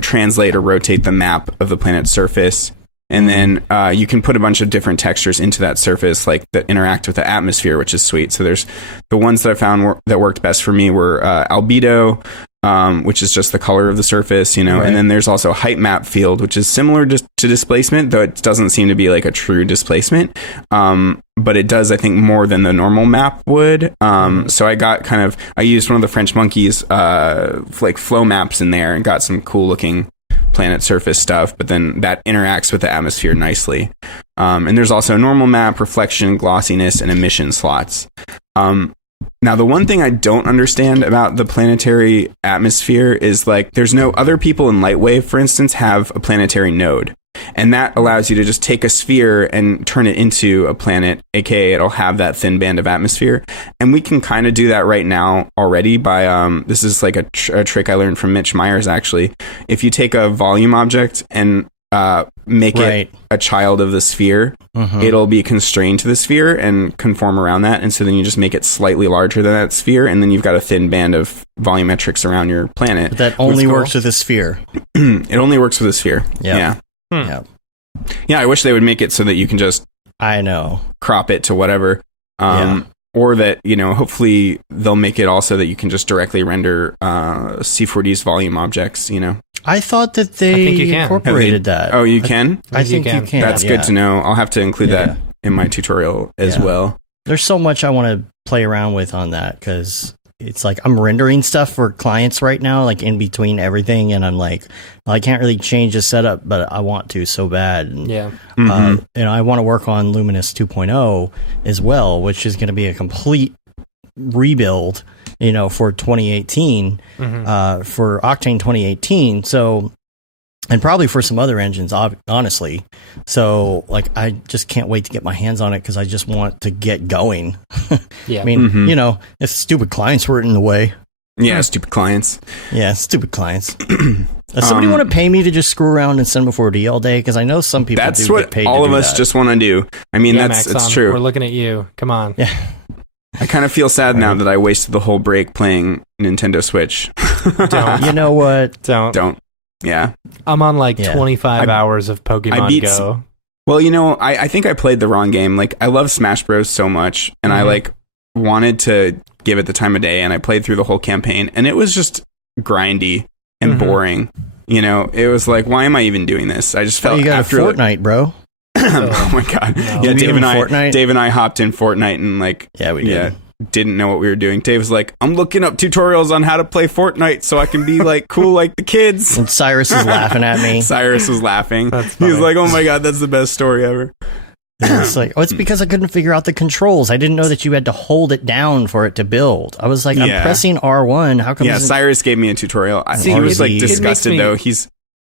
translate or rotate the map of the planet's surface. And then you can put a bunch of different textures into that surface, like that interact with the atmosphere, which is sweet. So there's the ones that I found that worked best for me were albedo, which is just the color of the surface, right. And then there's also height map field, which is similar to displacement, though it doesn't seem to be like a true displacement. But it does, I think, more than the normal map would. So I used one of the French monkeys, like flow maps in there, and got some cool looking planet surface stuff, but then that interacts with the atmosphere nicely. And there's also normal map, reflection, glossiness, and emission slots. Now, the one thing I don't understand about the planetary atmosphere is like there's no other people in Lightwave, for instance, have a planetary node. And that allows you to just take a sphere and turn it into a planet, aka it'll have that thin band of atmosphere. And we can kind of do that right now already by, this is like a trick I learned from Mitch Myers, actually. If you take a volume object and make it a child of the sphere, it'll be constrained to the sphere and conform around that. And so then you just make it slightly larger than that sphere, and then you've got a thin band of volumetrics around your planet. But that only works with a sphere. It only works with a sphere. Yeah. Yeah. Yeah, I wish they would make it so that you can just crop it to whatever. Or that, hopefully they'll make it also that you can just directly render C4D's volume objects, I thought that they incorporated that. Oh, you can? I think you can. That's good to know. I'll have to include that in my tutorial as well. There's so much I want to play around with on that, because it's like I'm rendering stuff for clients right now, like in between everything, and I'm like, well, I can't really change the setup, but I want to so bad. And, and I want to work on Luminous 2.0 as well, which is going to be a complete rebuild, for 2018, for Octane 2018. So, and probably for some other engines, honestly. So, like, I just can't wait to get my hands on it, because I just want to get going. I mean, if stupid clients were in the way. Yeah, stupid clients. Yeah, stupid clients. Does somebody want to pay me to just screw around in Cinema 4D all day? Because I know some people that's what get paid all to of us just want to do. I mean, it's true. We're looking at you. Come on. Yeah. I kind of feel sad now that I wasted the whole break playing Nintendo Switch. Don't. You know what? Don't. Yeah. I'm on like 25 hours of Pokemon Go. Well, I think I played the wrong game. Like, I love Smash Bros. So much, and I like wanted to give it the time of day, and I played through the whole campaign, and it was just grindy. and boring. You know, it was like, why am I even doing this? I just felt you got after Fortnite, bro. Oh my god! No. Yeah, Fortnite? Dave and I hopped in Fortnite and like, we did. Didn't know what we were doing. Dave was like, I'm looking up tutorials on how to play Fortnite so I can be like cool like the kids. And Cyrus is laughing at me. Cyrus was laughing. That's He funny. was like, oh my god, that's the best story ever. It's like, it's because I couldn't figure out the controls. I didn't know that you had to hold it down for it to build. I was like, I'm pressing R1. How come? Yeah, Cyrus gave me a tutorial. See, he was like it disgusted though.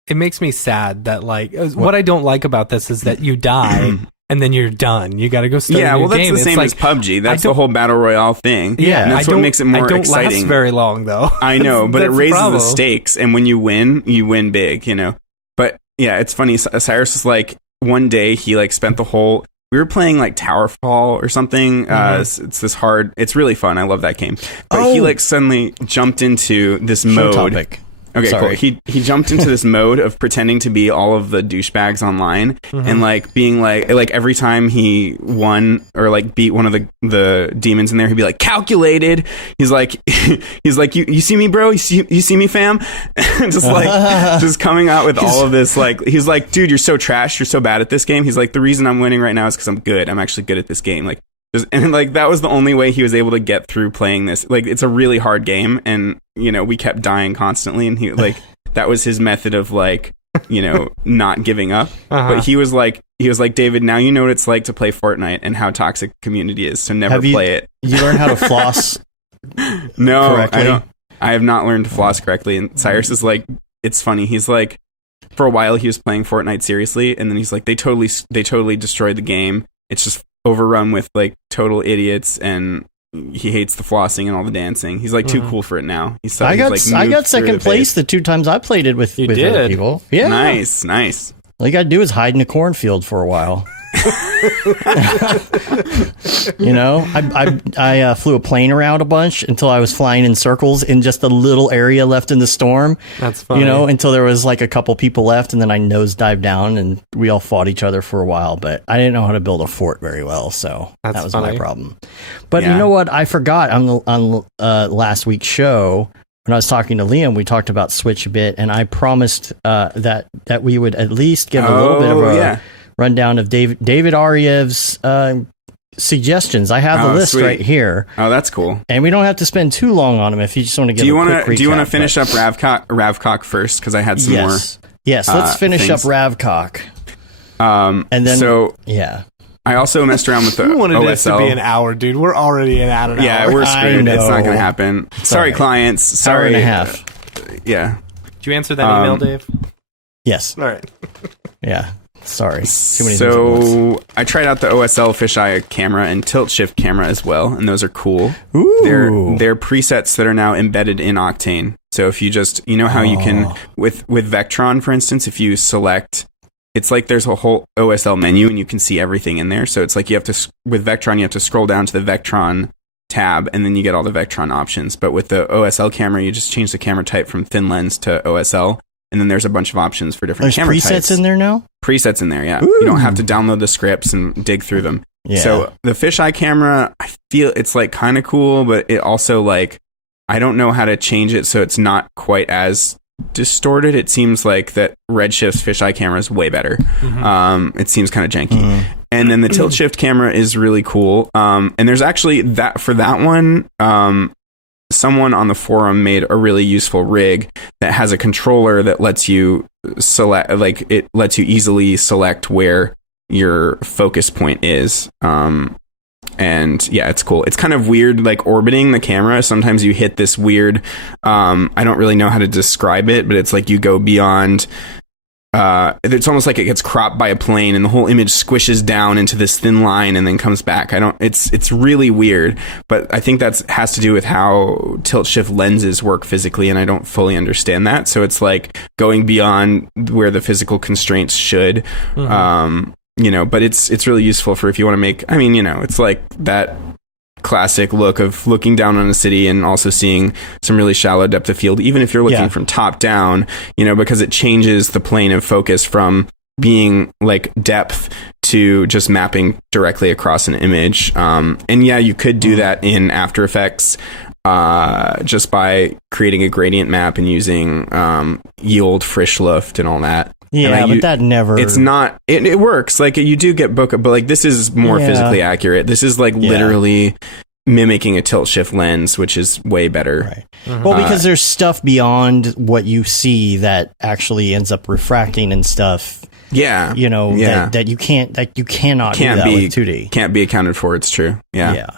It makes me sad that like what I don't like about this is that you die and then you're done. You got to go start a new that's game. the same as PUBG. That's the whole battle royale thing. Yeah, and that's what makes it more I don't exciting. last very long though. I know, but it That's raises the problem. stakes, and when you win big. You know. But yeah, it's funny. Cyrus was like, one day he like spent the whole. We were playing like Towerfall or something. It's this hard. It's really fun. I love that game. But he like suddenly jumped into this mode. Topic. Okay, Sorry. cool. He jumped into this mode of pretending to be all of the douchebags online and like being like every time he won or like beat one of the demons in there, he'd be like, calculated. He's like you see me, bro? You see me, fam? just coming out with all of this like he's like, dude, you're so trash. You're so bad at this game. He's like, the reason I'm winning right now is because I'm good. I'm actually good at this game. Like. And like that was the only way he was able to get through playing this. Like it's a really hard game, and you know we kept dying constantly, and he like that was his method of like not giving up. But he was like David, now you know what it's like to play Fortnite and how toxic the community is, so never play it. You learn how to floss. No, correctly? I don't. I have not learned to floss correctly. And Cyrus is like, it's funny. He's like, for a while he was playing Fortnite seriously, and then he's like, they totally destroyed the game. It's just overrun with like total idiots, and he hates the flossing and all the dancing. He's like too cool for it now. I got second place the 2 times I played it with other people. Yeah, nice. All you gotta do is hide in a cornfield for a while. I flew a plane around a bunch until I was flying in circles in just a little area left in the storm. That's funny. Until there was like a couple people left, and then I nosedived down, and we all fought each other for a while. But I didn't know how to build a fort very well, so that was my problem. But you know what? I forgot on last week's show. When I was talking to Liam, we talked about Switch a bit, and I promised that we would at least give a little bit of a rundown of David Aryev's suggestions. I have the list right here. Oh, that's cool. And we don't have to spend too long on them if you just want to give a quick recap. Do you want to finish up Ravcock first? Because I had some more. Yes, let's finish up Ravcock. And then I also messed around with the You wanted OSL. this to be an hour, dude. We're already at an hour. Yeah, we're screwed. It's not going to happen. Sorry, right. clients. Sorry. Hour and a half. Yeah. Did you answer that email, Dave? Yes. All right. Yeah. Sorry. Too many things at So once. I tried out the OSL fisheye camera and tilt shift camera as well, and those are cool. Ooh. They're presets that are now embedded in Octane. So if you just, how you can with Vectron, for instance, if you select, it's like there's a whole OSL menu and you can see everything in there. So it's like with Vectron, you have to scroll down to the Vectron tab and then you get all the Vectron options. But with the OSL camera, you just change the camera type from thin lens to OSL. And then there's a bunch of options for different camera types. There's presets in there now? Presets in there, yeah. Ooh. You don't have to download the scripts and dig through them. Yeah. So the fisheye camera, I feel it's like kind of cool, but it also like, I don't know how to change it so it's not quite as distorted. It seems like that Redshift's fisheye camera is way better. It seems kind of janky. And then the tilt shift camera is really cool. And there's actually that for that one, someone on the forum made a really useful rig that has a controller that lets you select, like it lets you easily select where your focus point is. And yeah, it's cool. It's kind of weird, like orbiting the camera. Sometimes you hit this weird, I don't really know how to describe it, but it's like you go beyond, it's almost like it gets cropped by a plane and the whole image squishes down into this thin line and then comes back. It's really weird, but I think that has to do with how tilt shift lenses work physically, and I don't fully understand that. So it's like going beyond where the physical constraints should, but it's really useful for if you want to make, it's like that classic look of looking down on a city and also seeing some really shallow depth of field, even if you're looking from top down, because it changes the plane of focus from being like depth to just mapping directly across an image. And yeah, you could do that in After Effects. just by creating a gradient map and using yield Frischluft and all that. Yeah, but that never... It's not... It works. Like, you do get bokeh, but, like, this is more physically accurate. This is, like, literally mimicking a tilt-shift lens, which is way better. Right. Mm-hmm. Well, because there's stuff beyond what you see that actually ends up refracting and stuff. Yeah. You know, that you cannot do that with 2D. Can't be accounted for, it's true. Yeah. Yeah.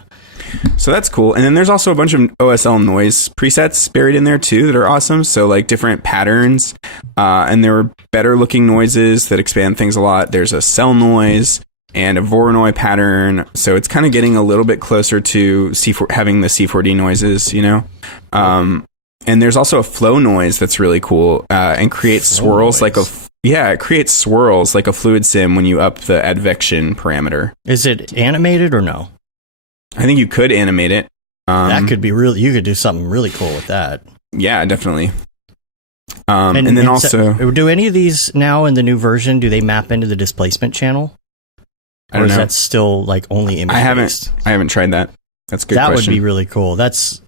So that's cool. And then there's also a bunch of OSL noise presets buried in there too that are awesome. So like different patterns, and there are better looking noises that expand things a lot. There's a cell noise and a Voronoi pattern. So it's kind of getting a little bit closer to having the C4D noises, you know? And there's also a flow noise that's really cool, and creates swirls noise. It creates swirls like a fluid sim when you up the advection parameter. Is it animated or no? I think you could animate it. That could be really... You could do something really cool with that. Yeah, definitely. And then also... do any of these now in the new version, do they map into the displacement channel? I don't know. Or is that still like only image based? I haven't tried that. That's a good question. That would be really cool. That's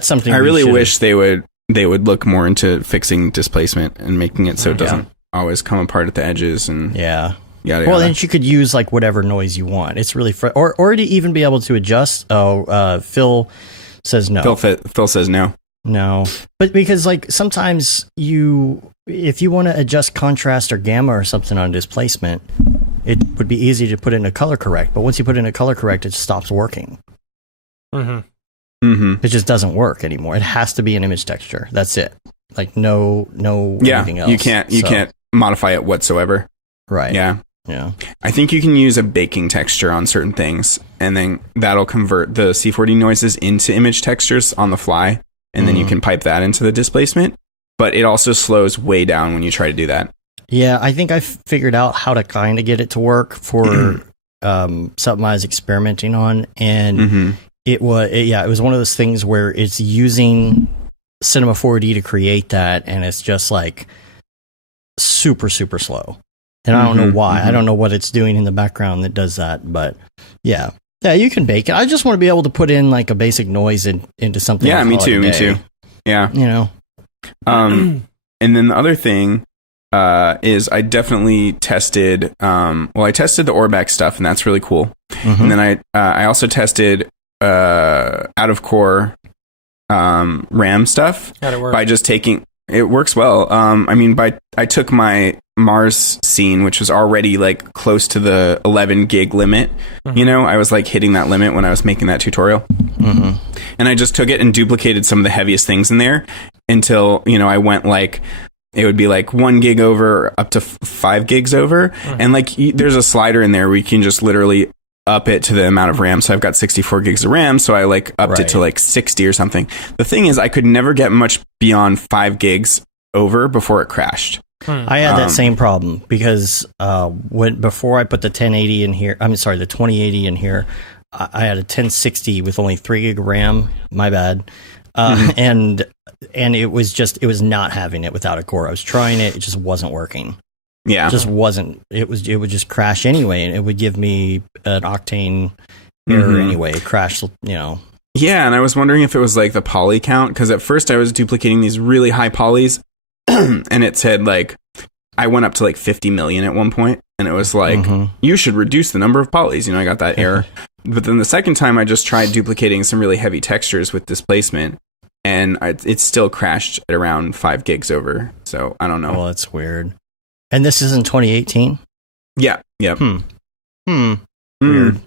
something... I really wish they would look more into fixing displacement and making it so it doesn't always come apart at the edges and... Yeah. Yada, well, yada. then you could use like whatever noise you want. It's really or to even be able to adjust. Phil says no. Phil says no. No, but because like sometimes if you want to adjust contrast or gamma or something on displacement, it would be easy to put in a color correct. But once you put in a color correct, it stops working. It just doesn't work anymore. It has to be an image texture. That's it. Like no anything else. You can't modify it whatsoever. Right. Yeah. Yeah. I think you can use a baking texture on certain things, and then that'll convert the C4D noises into image textures on the fly, and then you can pipe that into the displacement. But it also slows way down when you try to do that. Yeah, I think I figured out how to kind of get it to work for something I was experimenting on, and it was one of those things where it's using Cinema 4D to create that, and it's just like super, super slow. And I don't know why. I don't know what it's doing in the background that does that, but yeah, you can bake it. I just want to be able to put in like a basic noise into something. Yeah, me too. Yeah, you know. And then the other thing is I definitely tested. I tested the Orbac stuff, and that's really cool. And then I also tested out of core RAM stuff by just taking. It works well. I took my Mars scene, which was already like close to the 11 gig limit. You know, I was like hitting that limit when I was making that tutorial. And I just took it and duplicated some of the heaviest things in there until, you know, I went like, it would be like 1 gig over up to 5 gigs over. And like, there's a slider in there where you can just literally up it to the amount of RAM. So I've got 64 gigs of RAM. So I like upped it to like 60 or something. The thing is, I could never get much beyond 5 gigs over before it crashed. I had that same problem because before I put the 1080 in here, the 2080 in here, I had a 1060 with only 3 gig RAM. My bad. And it was not having it without a core. I was trying it. It just wasn't working. Yeah. It just wasn't. It would just crash anyway. And it would give me an Octane error anyway. It crashed, you know. Yeah. And I was wondering if it was like the poly count. Because at first I was duplicating these really high polys. And it said like, I went up to like 50 million at one point, and it was like, you should reduce the number of polys. You know, I got that error. But then the second time I just tried duplicating some really heavy textures with displacement, and it still crashed at around 5 gigs over. So I don't know. Well, that's weird. And this is in 2018? Yeah. Yep. Weird.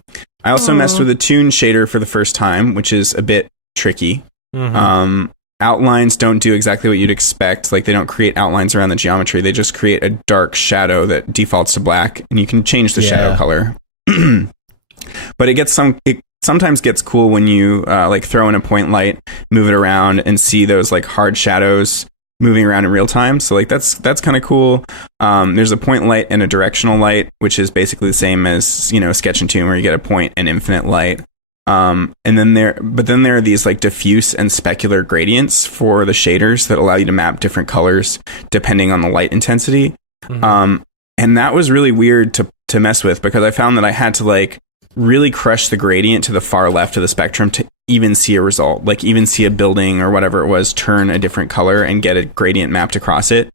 I also messed with a tune shader for the first time, which is a bit tricky. Outlines don't do exactly what you'd expect. Like, they don't create outlines around the geometry. They just create a dark shadow that defaults to black, and you can change the shadow color. But it sometimes gets cool when you like throw in a point light, move it around, and see those like hard shadows moving around in real time. So like that's kind of cool. There's a point light and a directional light, which is basically the same as, you know, Sketch and Tune, where you get a point and infinite light. And then there are these like diffuse and specular gradients for the shaders that allow you to map different colors depending on the light intensity. And that was really weird to mess with, because I found that I had to like really crush the gradient to the far left of the spectrum to even see a result, like even see a building or whatever it was turn a different color and get a gradient mapped across it.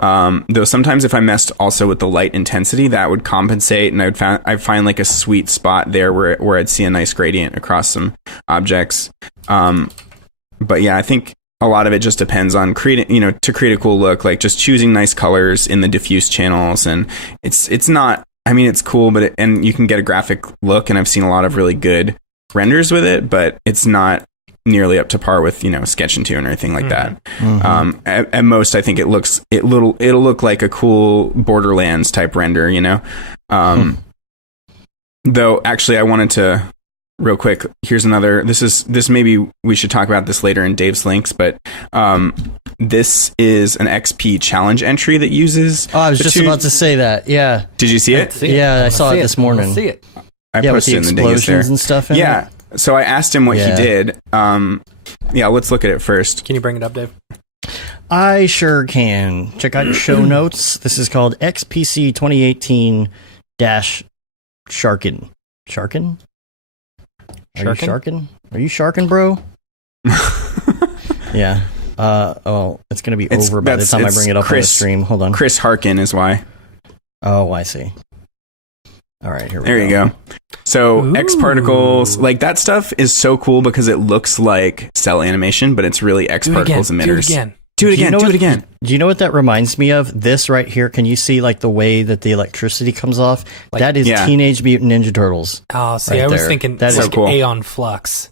Though sometimes if I messed also with the light intensity, that would compensate, and I'd find like a sweet spot there where I'd see a nice gradient across some objects. But yeah, I think a lot of it just depends on creating, to create a cool look, like just choosing nice colors in the diffuse channels. And it's not, I mean, it's cool, but and you can get a graphic look, and I've seen a lot of really good renders with it, but it's not nearly up to par with, Sketch and Tune or anything like that. At most, I think it'll look like a cool Borderlands type render, Though actually I wanted to real quick, here's another, this maybe we should talk about this later in Dave's links, but this is an XP challenge entry that uses I was just about to say that. Yeah. Did you see it? Yeah, I saw it this morning. See it. I posted with the in the dingus there. explosions and stuff in Yeah. it. So I asked him what he did. Let's look at it first. Can you bring it up, Dave? I sure can. Check out show notes. This is called XPC 2018 Sharkin. Sharkin? Are you sharking? Are you sharking, bro? Yeah. It's going to be over by the time I bring it up on the stream. Hold on. Chris Harkin is why. Oh, I see. All right, here we go. There you go. So X particles, like that stuff is so cool because it looks like cell animation, but it's really X particles emitters. Do it again. Do you know what that reminds me of? This right here. Can you see like the way that the electricity comes off? Like, that is Teenage Mutant Ninja Turtles. Oh, see, right I was there. thinking That that's is like cool. Aeon Flux.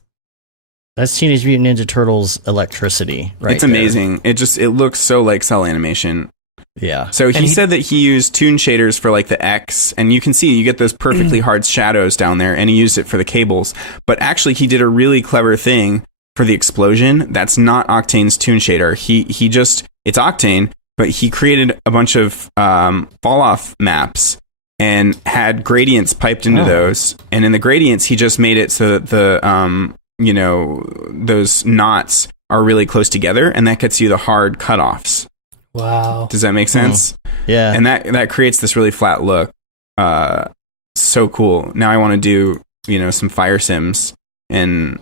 That's Teenage Mutant Ninja Turtles electricity. Right, it's amazing. It looks so like cell animation. Yeah. So he said that he used tune shaders for like the X, and you can see you get those perfectly hard shadows down there, and he used it for the cables. But actually, he did a really clever thing for the explosion. That's not Octane's tune shader. It's Octane, but he created a bunch of fall off maps and had gradients piped into those. And in the gradients, he just made it so that those knots are really close together, and that gets you the hard cutoffs. Wow. Does that make sense? Yeah. And that creates this really flat look. So cool. Now I want to do, some fire sims and,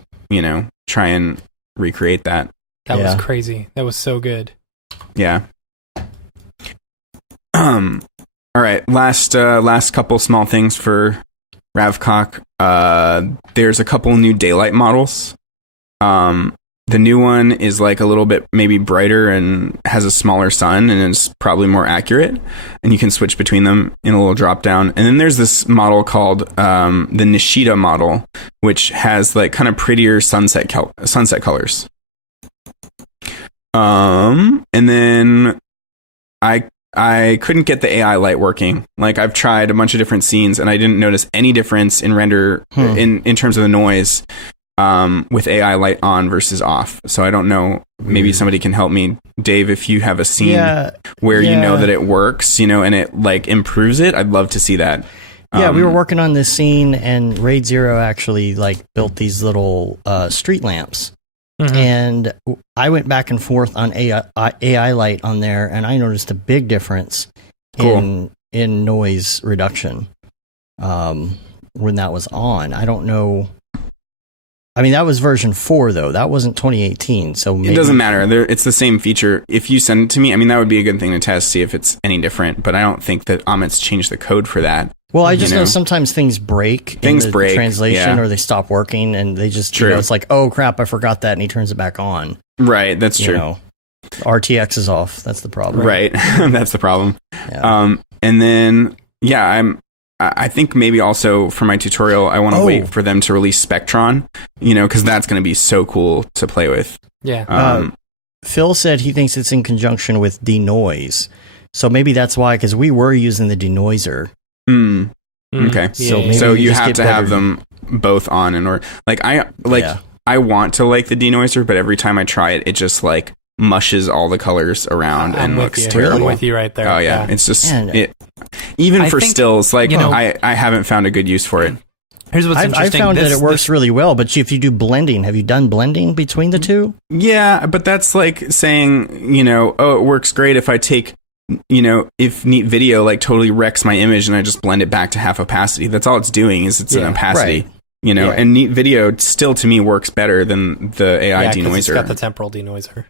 try and recreate that. That was crazy. That was so good. Yeah. All right. Last couple small things for Ravcock. There's a couple new daylight models. The new one is like a little bit maybe brighter and has a smaller sun and is probably more accurate. And you can switch between them in a little drop down. And then there's this model called the Nishida model, which has like kind of prettier sunset colors. And then I couldn't get the AI light working. Like I've tried a bunch of different scenes and I didn't notice any difference in render in terms of the noise. With AI light on versus off. So I don't know, maybe somebody can help me. Dave, if you have a scene where you know that it works, and it like improves it, I'd love to see that. Yeah, we were working on this scene and Raid Zero actually like built these little street lamps. And I went back and forth on AI light on there, and I noticed a big difference in noise reduction when that was on. I don't know. I mean, that was version 4, though. That wasn't 2018, so maybe... It doesn't matter. It's the same feature. If you send it to me, I mean, that would be a good thing to test, see if it's any different. But I don't think that Amit's changed the code for that. Well, I just know sometimes things break in the translation, yeah. or they stop working, and they just, it's like, oh, crap, I forgot that, and he turns it back on. Right, that's true. RTX is off. That's the problem. Right, that's the problem. Yeah. And then, I think maybe also for my tutorial, I want to wait for them to release Spectron, because that's going to be so cool to play with. Yeah. Phil said he thinks it's in conjunction with denoise. So maybe that's why, because we were using the denoiser. Okay. So you have to have them both on in order. I want to like the denoiser, but every time I try it, it just like mushes all the colors around and looks terrible. I'm with you right there. Oh yeah. It's just even for stills, like I haven't found a good use for it. Here's what's interesting. I found that it works really well, but if you do blending, have you done blending between the two? Yeah, but that's like saying, it works great if I take, if Neat Video like totally wrecks my image and I just blend it back to half opacity. That's all it's doing is it's an opacity. Right. you know, Yeah. and neat video still to me works better than the AI 'cause denoiser. It's got the temporal denoiser.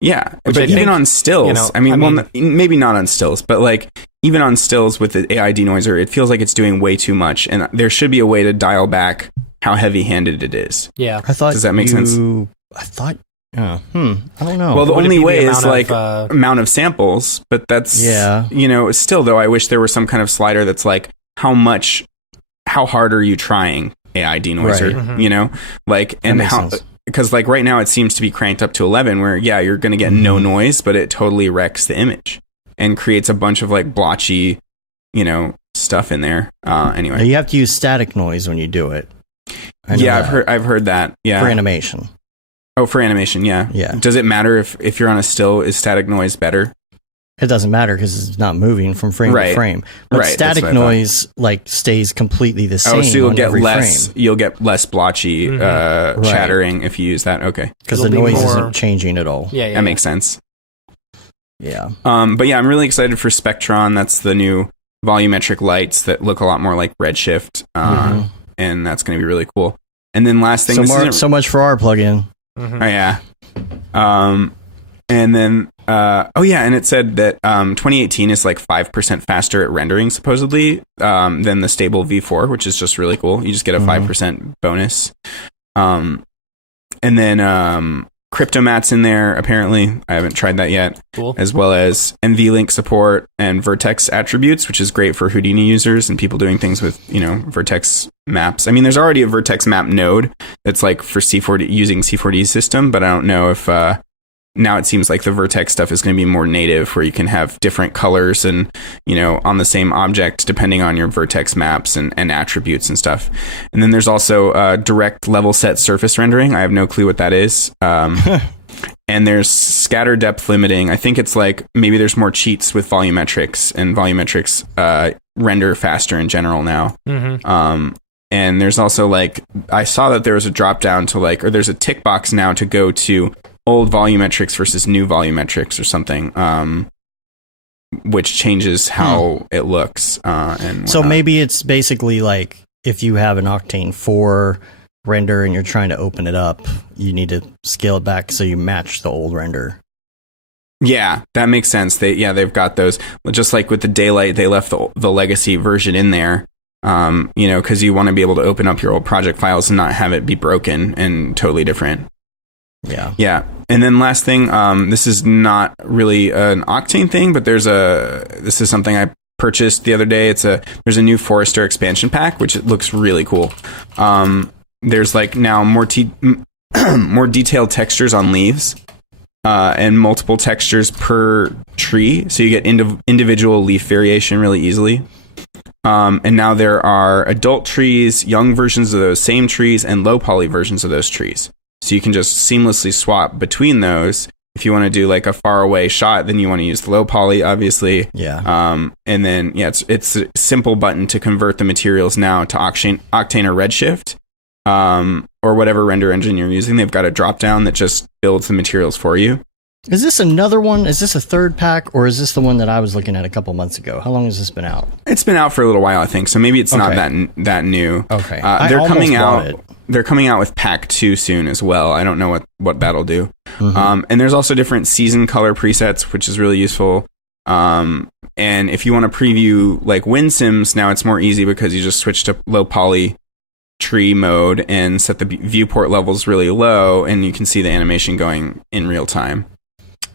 Yeah, Which but I even think, on stills, you know, I mean, I mean- maybe not on stills, but like even on stills with the AI denoiser, it feels like it's doing way too much, and there should be a way to dial back how heavy-handed it is. Yeah. I thought Does that make sense? I thought. I don't know. Well, the Would it only be the way is amount like of, amount of samples, but that's Yeah. you know, still though, I wish there was some kind of slider that's like how hard are you trying AI denoiser, Right. Mhm. you know, like and makes how. sense. Because like right now it seems to be cranked up to 11 where you're going to get no noise, but it totally wrecks the image and creates a bunch of like blotchy, you know, stuff in there. Anyway. You have to use static noise when you do it. I know Yeah, that. I've heard that. Yeah. For animation. Oh, for animation, yeah. Yeah. Does it matter if you're on a still, is static noise better? It doesn't matter because it's not moving from frame Right. to frame. But Right, that's static what I thought. noise like stays completely the same. Oh, so you'll on get every less frame you'll get less blotchy Mhm. Right. chattering if you use that. Okay. because It'll the be noise more- isn't changing at all. Yeah, yeah. That makes sense. Yeah. But yeah, I'm really excited for Spectron. That's the new volumetric lights that look a lot more like Redshift. Mhm. And that's going to be really cool. And then last thing, So much for our plugin. Mhm. oh yeah. And then and it said that 2018 is like 5% faster at rendering supposedly than the stable V4, which is just really cool. You just get a 5% bonus. And then Cryptomat's in there apparently. I haven't tried that yet. Cool. As well as NVLink support and Vertex attributes, which is great for Houdini users and people doing things with, you know, Vertex maps. I mean, there's already a Vertex map node that's like for C4D using C4D's system, but I don't know if now it seems like the Vertex stuff is going to be more native where you can have different colors and, you know, on the same object depending on your Vertex maps and attributes and stuff. And then there's also direct level set surface rendering. I have no clue what that is. And there's scatter depth limiting. I think it's like maybe there's more cheats with volumetrics, and volumetrics render faster in general now. Mhm. And there's also like, I saw that there was a drop down to like, or there's a tick box now to go to old volumetrics versus new volumetrics or something, which changes how it looks. And So whatnot. maybe it's basically like if you have an Octane 4 render and you're trying to open it up, you need to scale it back so you match the old render. Yeah, that makes sense. They've got those. Just like with the Daylight, they left the legacy version in there. You know, because you want to be able to open up your old project files and not have it be broken and totally different. Yeah. Yeah. And then last thing, this is not really an Octane thing, but this is something I purchased the other day. There's a new Forrester expansion pack, which looks really cool. There's like now more detailed textures on leaves, and multiple textures per tree. So you get individual leaf variation really easily. And now there are adult trees, young versions of those same trees, and low poly versions of those trees. So you can just seamlessly swap between those. If you want to do like a far away shot, then you want to use the low poly, obviously. Yeah. And then it's a simple button to convert the materials now to Octane or Redshift, or whatever render engine you're using. They've got a drop down that just builds the materials for you. Is this another one? Is this a third pack, or is this the one that I was looking at a couple months ago? How long has this been out? It's been out for a little while, I think. So maybe it's not Okay. that new. Okay. They're I coming almost out. bought it. They're coming out with Pack 2 soon as well. I don't know what that'll do. Mhm. And there's also different season color presets, which is really useful. And if you want to preview like wind sims, now it's more easy because you just switch to low poly tree mode and set the viewport levels really low, and you can see the animation going in real time.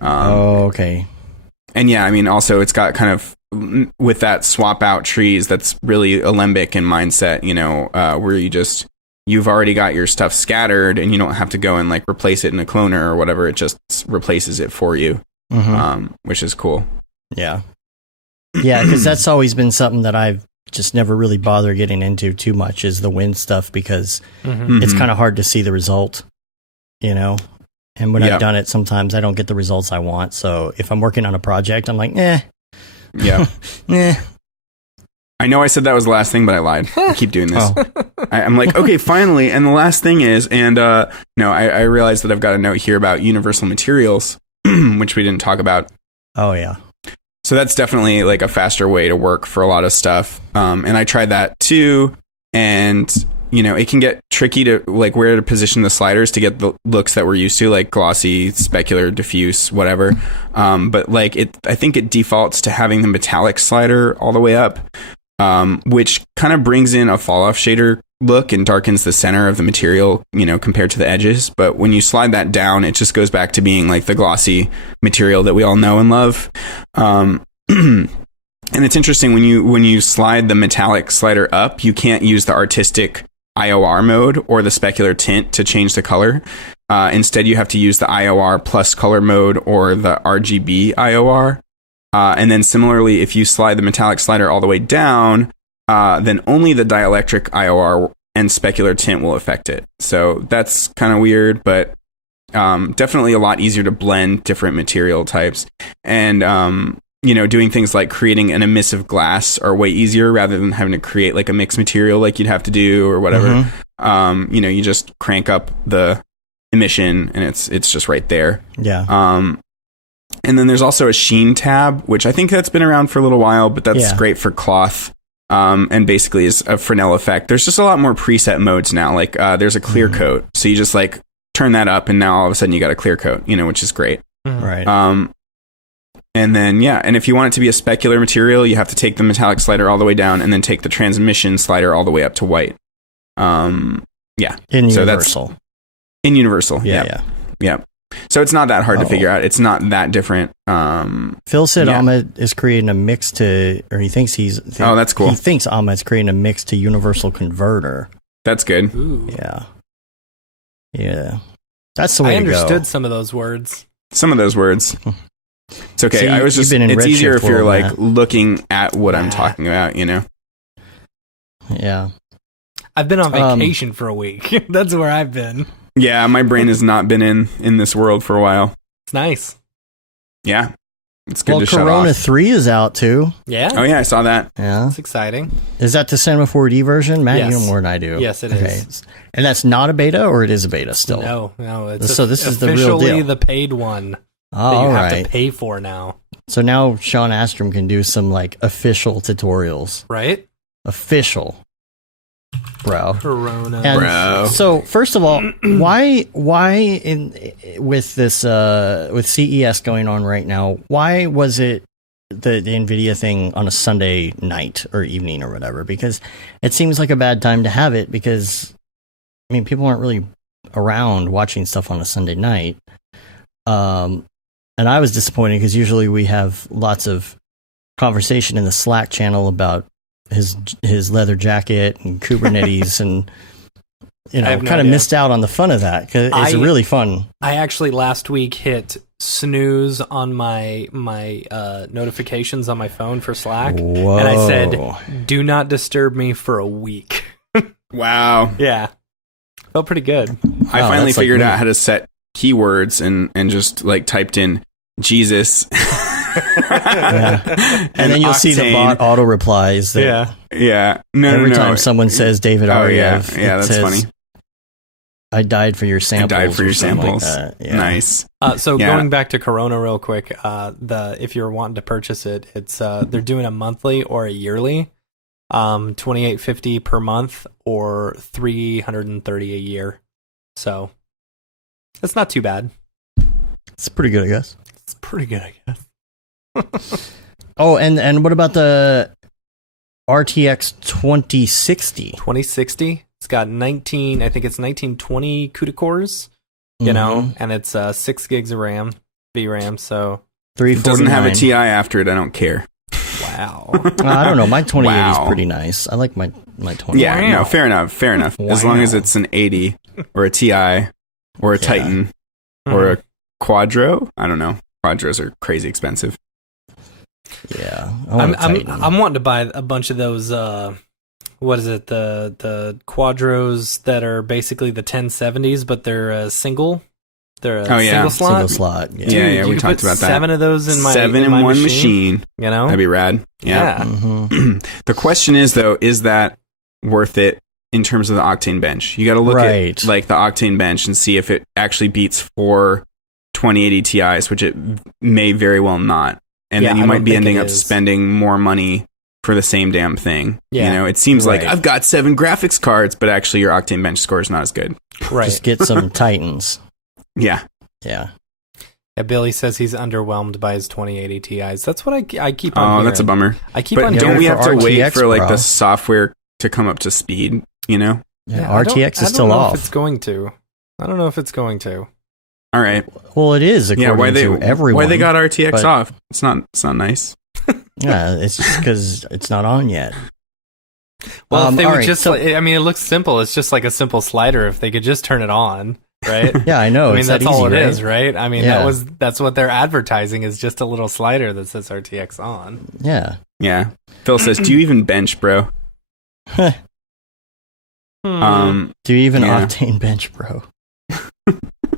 Okay. And yeah, I mean, also it's got kind of with that swap out trees, that's really alembic in mindset, you know, where you've already got your stuff scattered and you don't have to go and like replace it in a cloner or whatever. It just replaces it for you, which is cool. Yeah. Yeah, because that's always been something that I've just never really bothered getting into too much is the wind stuff, because it's kind of hard to see the result, you know? And when I've done it, sometimes I don't get the results I want. So if I'm working on a project, I'm like, Yeah. I know I said that was the last thing, but I lied. I keep doing this. Oh. I'm like, okay, finally. And the last thing is, I realized that I've got a note here about universal materials, which we didn't talk about. Oh, yeah. So that's definitely like a faster way to work for a lot of stuff. And I tried that too. And it can get tricky to like where to position the sliders to get the looks that we're used to, like glossy, specular, diffuse, whatever. But like I think it defaults to having the metallic slider all the way up, which kind of brings in a fall off shader look and darkens the center of the material, compared to the edges. But when you slide that down, it just goes back to being like the glossy material that we all know and love. And it's interesting when you slide the metallic slider up, you can't use the artistic IOR mode or the specular tint to change the color. Instead, you have to use the IOR plus color mode or the RGB IOR. And then similarly, if you slide the metallic slider all the way down, then only the dielectric IOR and specular tint will affect it. So that's kind of weird, but definitely a lot easier to blend different material types. And doing things like creating an emissive glass are way easier rather than having to create like a mixed material like you'd have to do or whatever. You just crank up the emission and it's just right there. Yeah. And then there's also a Sheen tab, which I think that's been around for a little while, but that's great for cloth. And basically is a Fresnel effect. There's just a lot more preset modes now. Like there's a clear coat. So you just like turn that up and now all of a sudden you got a clear coat, which is great. Right. And then, and if you want it to be a specular material, you have to take the metallic slider all the way down and then take the transmission slider all the way up to white. In Universal. In Universal. Yeah. So it's not that hard to figure out. It's not that different. Phil said Ahmed is creating a mix to, or he thinks oh, that's cool. He thinks Ahmed's creating a mix to Universal Converter. That's good. Ooh. Yeah. That's the way to go. I understood some of those words. It's okay. So I was just, it's easier if you're like looking at what I'm talking about, Yeah. I've been on vacation for a week. That's where I've been. Yeah, my brain has not been in this world for a while. It's nice. Yeah. It's good to shut Corona off. 3 is out too. Yeah. Oh yeah, I saw that. Yeah. That's exciting. Is that the Cinema 4D version? Matt, you know more than I do. Yes, it is. And that's not a beta, or it is a beta still? No. It's so this is the real deal. Officially the paid one that you have to pay for now. So now Sean Astrom can do some like official tutorials. Right? Official. Bro. Corona. And bro. So first of all, why with this with CES going on right now, why was it the Nvidia thing on a Sunday night or evening or whatever? Because it seems like a bad time to have it because people aren't really around watching stuff on a Sunday night. And I was disappointed because usually we have lots of conversation in the Slack channel about his leather jacket and Kubernetes and kind of missed out on the fun of that because it's really fun. I actually last week hit snooze on my notifications on my phone for Slack. Whoa. And I said, do not disturb me for a week. Wow. Yeah. Felt pretty good. I finally figured out how to set keywords and just like typed in Jesus. And then you'll see the bot auto replies. Yeah. Every time someone says David Ariev, that's says, funny. I died for your samples. Like Nice. So going back to Corona real quick, if you're wanting to purchase it, it's they're doing a monthly or a yearly, $28.50 per month or $330 a year. So that's not too bad. It's pretty good, I guess. It's pretty good, I guess. Oh, and what about the RTX 2060? 2060. It's got 1920 CUDA cores, and it's 6 gigs of RAM, VRAM, so... It doesn't have a TI after it, I don't care. Wow. I don't know, my 2080 is pretty nice. I like my 2080. Yeah, no, fair enough. As long as it's an 80, or a TI, or a Titan, or a Quadro. I don't know. Quadros are crazy expensive. Yeah. I'm wanting to buy a bunch of those... what is it? The Quadros that are basically the 1070s, but they're a single. They're a single slot. Single slot. Yeah, Dude, we talked about that. 7 of those in my 7 in my one machine. That'd be rad. Yeah. Mm-hmm. The question is though, is that worth it in terms of the Octane bench? You got to look at like the Octane bench and see if it actually beats 4 2080 Ti's, which it may very well not. And then you might be ending up spending more money for the same damn thing. Yeah. You know, it seems like Right. I've got 7 graphics cards, but actually your Octane bench score is not as good. Right. Just get some Titans. Yeah. Yeah. Yeah, Billy says he's underwhelmed by his 2080 Ti's. That's what I keep on hearing. That's a bummer. I keep But on don't hearing we for have to wait RTX, for like bro. the software to come up to speed, you know? Yeah, I don't- RTX is I still don't know off. If it's going to. I don't know if it's going to. All right. Well, it is according Why they to everyone. why they got RTX but- off? It's not nice. Yeah, it's just because it's not on yet. Well, if they all would right, just, so- I mean, it looks simple. It's just like a simple slider. If they could just turn it on, right? Yeah, I know. I mean, it's that's that all easy, it right? is, right? I mean, Yeah. that's what they're advertising is just a little slider that says RTX on. Yeah. Yeah. Phil says, "Do you even bench, bro?" Do you even Yeah. Octane bench, bro?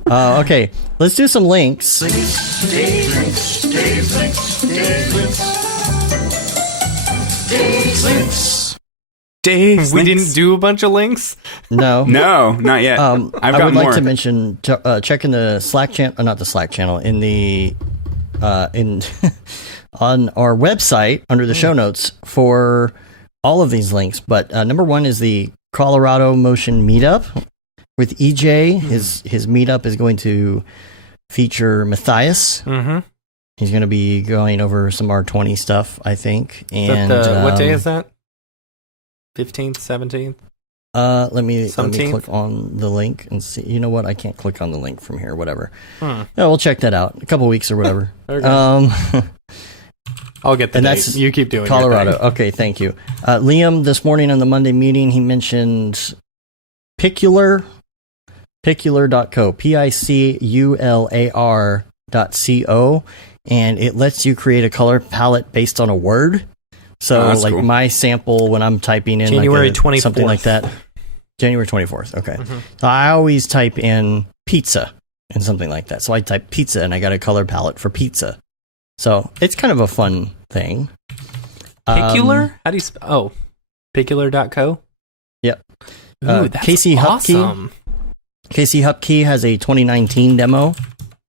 Okay, let's do some links. Days. we didn't do a bunch of links. No. No, not yet. I've I got would more. like to mention check in the Slack channel, not the Slack channel, in the in on our website under the show notes for all of these links. But number one is the Colorado Motion Meetup with EJ. His meetup is going to feature Matthias. Mm-hmm. He's going to be going over some R20 stuff, I think. And what day is that? 15th, 17th? Let me 17th? click on the link and see. You know what? I can't click on the link from here. Whatever. Hmm. Yeah, we'll check that out. A couple weeks or whatever. Okay. I'll get the and date. that's You keep doing Colorado. your thing. Okay, thank you. Liam, this morning on the Monday meeting, he mentioned Picular, Picular.co, Picular.co, and it lets you create a color palette based on a word. So, Oh, that's like cool. my sample when I'm typing in January like 24th. something like that. January 24th. Okay. Mhm. So I always type in pizza and something like that. So I type pizza and I got a color palette for pizza. So it's kind of a fun thing. Picular? How do you Picular.co? Yep. Ooh, that's Casey Hupke. awesome. Casey Hupke has a 2019 demo.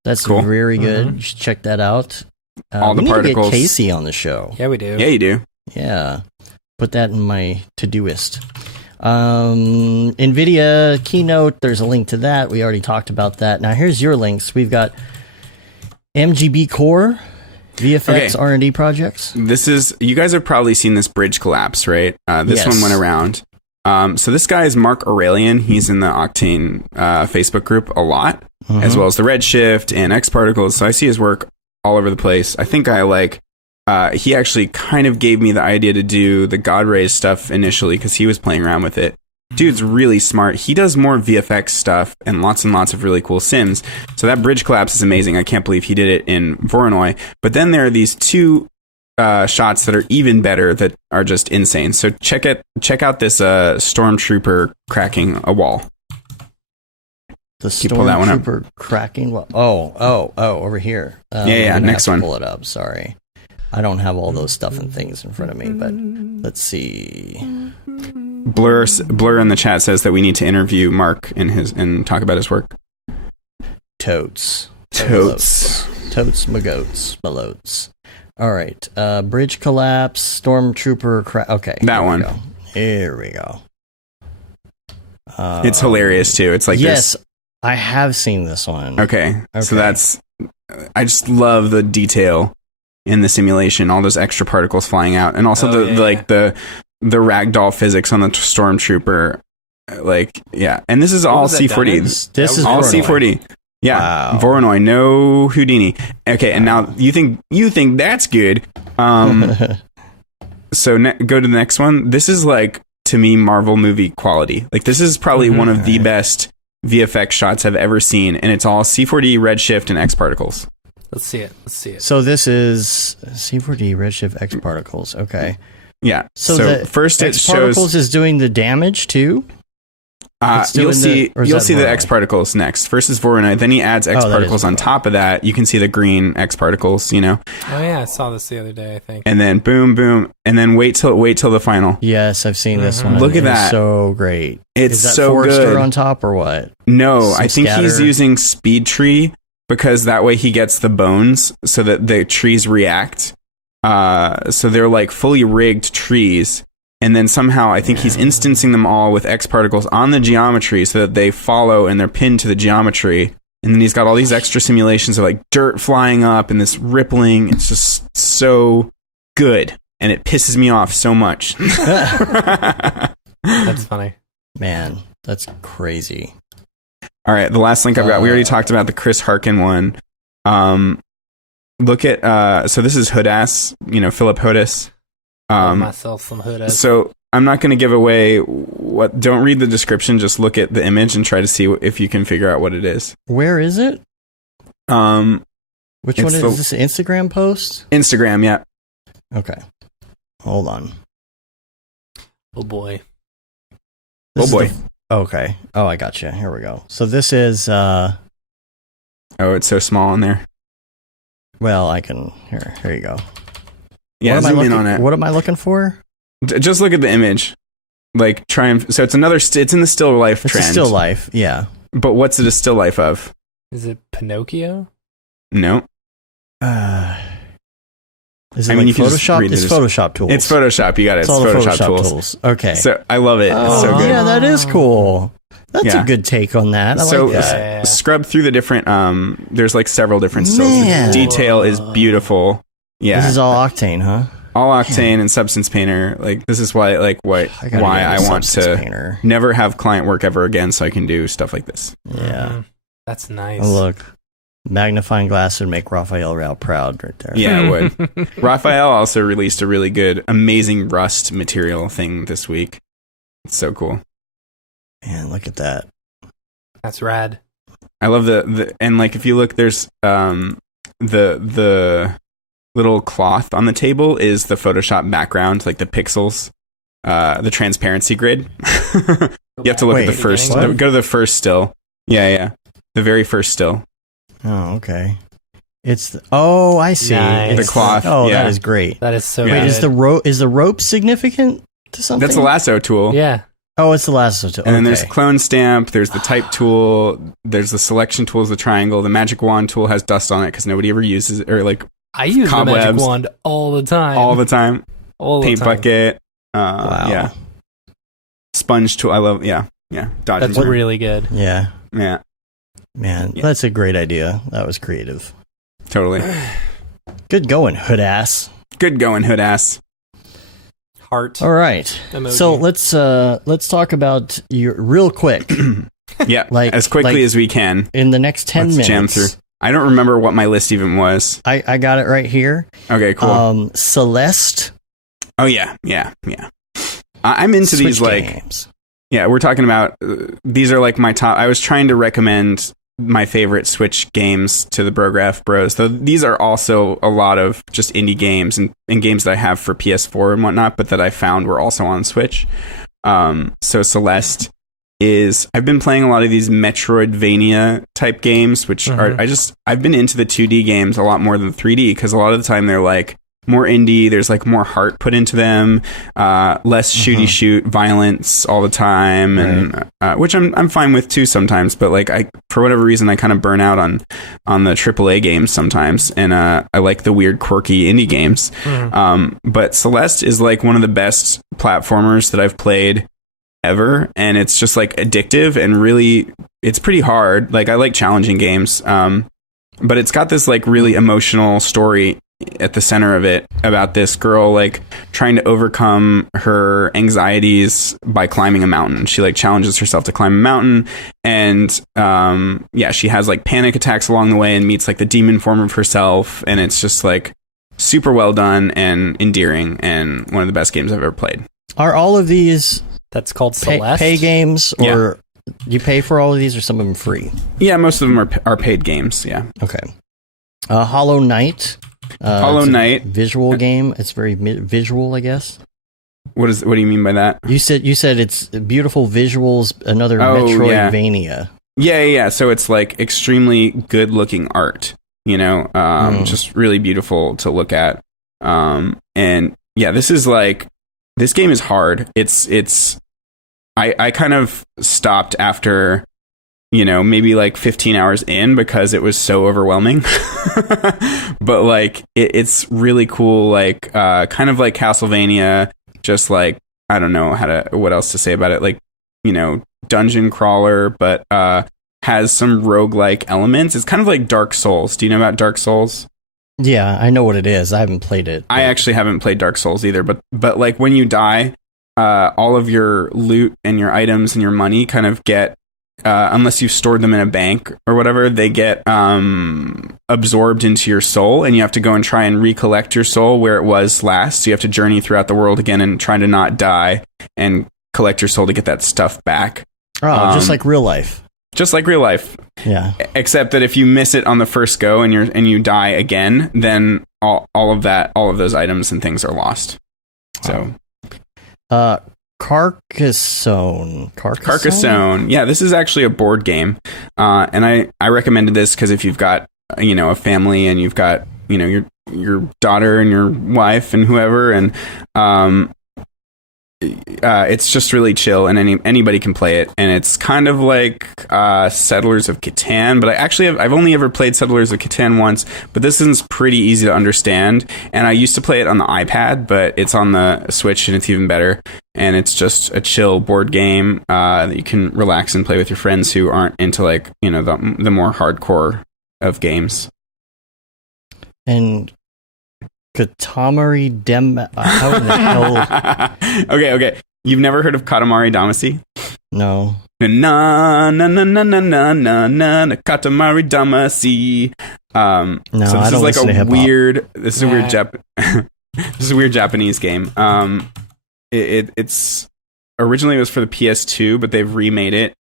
That's Cool. very good. Mhm. You should check that out. All the we need to particles. get Casey on the show. Yeah, we do. Yeah, you do. Yeah. Put that in my to-doist. NVIDIA keynote, there's a link to that. We already talked about that. Now here's your links. We've got MGB Core, VFX Okay. R&D projects. This is, you guys have probably seen this bridge collapse, right? This Yes. one went around. So this guy is Mark Aurelian. He's in the Octane Facebook group a lot, as well as the Redshift and X Particles. So I see his work all over the place. I think he actually kind of gave me the idea to do the God Rays stuff initially because he was playing around with it. Dude's really smart. He does more VFX stuff and lots of really cool sims. So that bridge collapse is amazing. I can't believe he did it in Voronoi. But then there are these two shots that are even better that are just insane. So check out this Stormtrooper cracking a wall. The you pull that one up? Stormtrooper cracking. Over here. Yeah, I'm gonna next have to one. Pull it up. Sorry, I don't have all those stuff and things in front of me. But let's see. Blur in the chat says that we need to interview Mark and talk about his work. Totes, my goats, my loads. All right, bridge collapse, Stormtrooper. Okay, That one. Here we go. It's hilarious too. It's like yes, I have seen this one. Okay. So Okay. I just love the detail in the simulation, all those extra particles flying out, and also the ragdoll physics on the Stormtrooper. And this is all was that done in? C40. This is all Voronoi. C40. Yeah, Wow. Voronoi, no Houdini. Okay, and now you think that's good. So go to the next one. This is like, to me, Marvel movie quality. Like, this is probably one of the best VFX shots I've ever seen, and it's all C4D, Redshift, and X Particles. Let's see it. So this is C4D Redshift X Particles. Okay. Yeah. So the first it X Particles shows. is doing the damage too. It's doing You'll see. or is You'll that see the Voronoi? X Particles next. First is Voronoi, then he adds X Oh, that is Particles on Voronoi. top of that. You can see the green X Particles. Oh yeah, I saw this the other day, I think. And then boom, boom, and then wait till the final. Yes, I've seen this one. Look at It is that. so great. It's Is that so Forrester good. on top or what? No, Some I think he's scatter. using Speed Tree because that way he gets the bones so that the trees react. So they're like fully rigged trees. And then somehow I think he's instancing them all with X particles on the geometry so that they follow and they're pinned to the geometry. And then he's got all these extra simulations of like dirt flying up and this rippling. It's just so good. And it pisses me off so much. That's funny. Man, that's crazy. All right, the last link I've got, we already talked about the Chris Harkin one. Look at, so this is Hoodass, Philip Hodis. Myself some Hoodass. So I'm not going to give away what, don't read the description, just look at the image and try to see if you can figure out what it is. Where is it? Which one is this? Instagram post? Instagram, yeah. Okay. Hold on. Oh boy. Okay. Oh, I got you. Here we go. So this is oh, it's so small on there. Well, I can here you go. Yeah, zoom in on it. What am I looking for? Just look at the image. Like try and so it's in the still life trend. It's a still life, yeah. But what's it a still life of? Is it Pinocchio? No. Is it Photoshop? It's Photoshop tools. It's Photoshop. You got it. It's Photoshop tools. Okay. So I love it. It's so good. Yeah, that is cool. That's a good take on that. I like that. Scrub through the different. There's like several different stills. Man. The detail is beautiful. Yeah. This is all Octane, huh? All Octane and Substance Painter. Like this is why I want to never have client work ever again, so I can do stuff like this. Yeah. That's nice. Oh, look. Magnifying glass would make Raphael real proud right there. Yeah, it would. Raphael also released a really good, amazing rust material thing this week. It's so cool. Man, look at that. That's rad. I love the and like if you look, there's the little cloth on the table is the Photoshop background, like the pixels, the transparency grid. You have to look at the first. Go to the first still. Yeah. The very first still. Oh, okay. I see. Nice. The cloth. Oh, that is great. That is so Wait, good. is the rope significant to something? That's the lasso tool. Yeah. Oh, it's the lasso tool. And then there's the clone stamp, there's the type tool, there's the selection tool is the triangle, the magic wand tool has dust on it because nobody ever uses it, or like I use cobwebs. the magic wand all the time. Paint bucket. Wow. Yeah. Sponge tool. I love, yeah. That's really good. Yeah. Yeah. Man, that's a great idea. That was creative. Totally. Good going, Hoodass. Good going, Hoodass. Heart. All right. Emoji. So let's talk about your real quick. Yeah, as quickly as we can. In the next 10 minutes. Jam through. I don't remember what my list even was. I got it right here. Okay, cool. Celeste. Oh yeah. I'm into Switch these like games. Yeah, we're talking about these are like my top. I was trying to recommend my favorite Switch games to the Brograph bros. Though these are also a lot of just indie games and games that I have for PS4 and whatnot, but that I found were also on Switch. So Celeste is, I've been playing a lot of these Metroidvania type games, which are, I've been into the 2D games a lot more than 3D because a lot of the time they're like more indie, there's like more heart put into them, less shooty shoot violence all the time, and which I'm fine with too sometimes, but like I, for whatever reason, I kind of burn out on the AAA games sometimes, and I like the weird quirky indie games. But Celeste is like one of the best platformers that I've played ever, and it's just like addictive and really, it's pretty hard. Like I like challenging games, but it's got this like really emotional story at the center of it about this girl like trying to overcome her anxieties by climbing a mountain. She like challenges herself to climb a mountain, and she has like panic attacks along the way and meets like the demon form of herself, and it's just like super well done and endearing and one of the best games I've ever played. Are all of these that's called Celeste pay games, or you pay for all of these, or some of them free? Yeah, most of them are paid games. Yeah. Okay. Hollow Knight. Hollow Knight visual game. It's very visual, I guess. What do you mean by that? You said it's beautiful visuals. Another Metroidvania. Yeah. So it's like extremely good looking art. Just really beautiful to look at. And yeah, this game is hard. I kind of stopped after maybe like 15 hours in because it was so overwhelming. But like it's really cool, like kind of like Castlevania, just like I don't know what else to say about it, like dungeon crawler, but has some roguelike elements. It's kind of like Dark Souls. Do you know about Dark Souls? Yeah, I know what it is. I haven't played it. I actually haven't played Dark Souls either, but like when you die, all of your loot and your items and your money kind of get, unless you've stored them in a bank or whatever, they get absorbed into your soul, and you have to go and try and recollect your soul where it was last. So you have to journey throughout the world again and try to not die and collect your soul to get that stuff back. Oh, just like real life. Just like real life. Yeah. Except that if you miss it on the first go and you die again, then all of those items and things are lost. So Carcassonne. Yeah, this is actually a board game. And I recommended this because if you've got a family and you've got your daughter and your wife and whoever, and it's just really chill, and anybody can play it, and it's kind of like Settlers of Catan, but I've only ever played Settlers of Catan once, but this one's pretty easy to understand, and I used to play it on the iPad, but it's on the Switch and it's even better, and it's just a chill board game that you can relax and play with your friends who aren't into like the more hardcore of games. And Katamari how in the hell? Okay. You've never heard of Katamari Damacy? No. Na na na na na na na na Katamari Damacy. No, so this I don't is like listen to hip-hop. This is a weird this is a weird Japanese game. It's originally it was for the PS2, but they've remade it,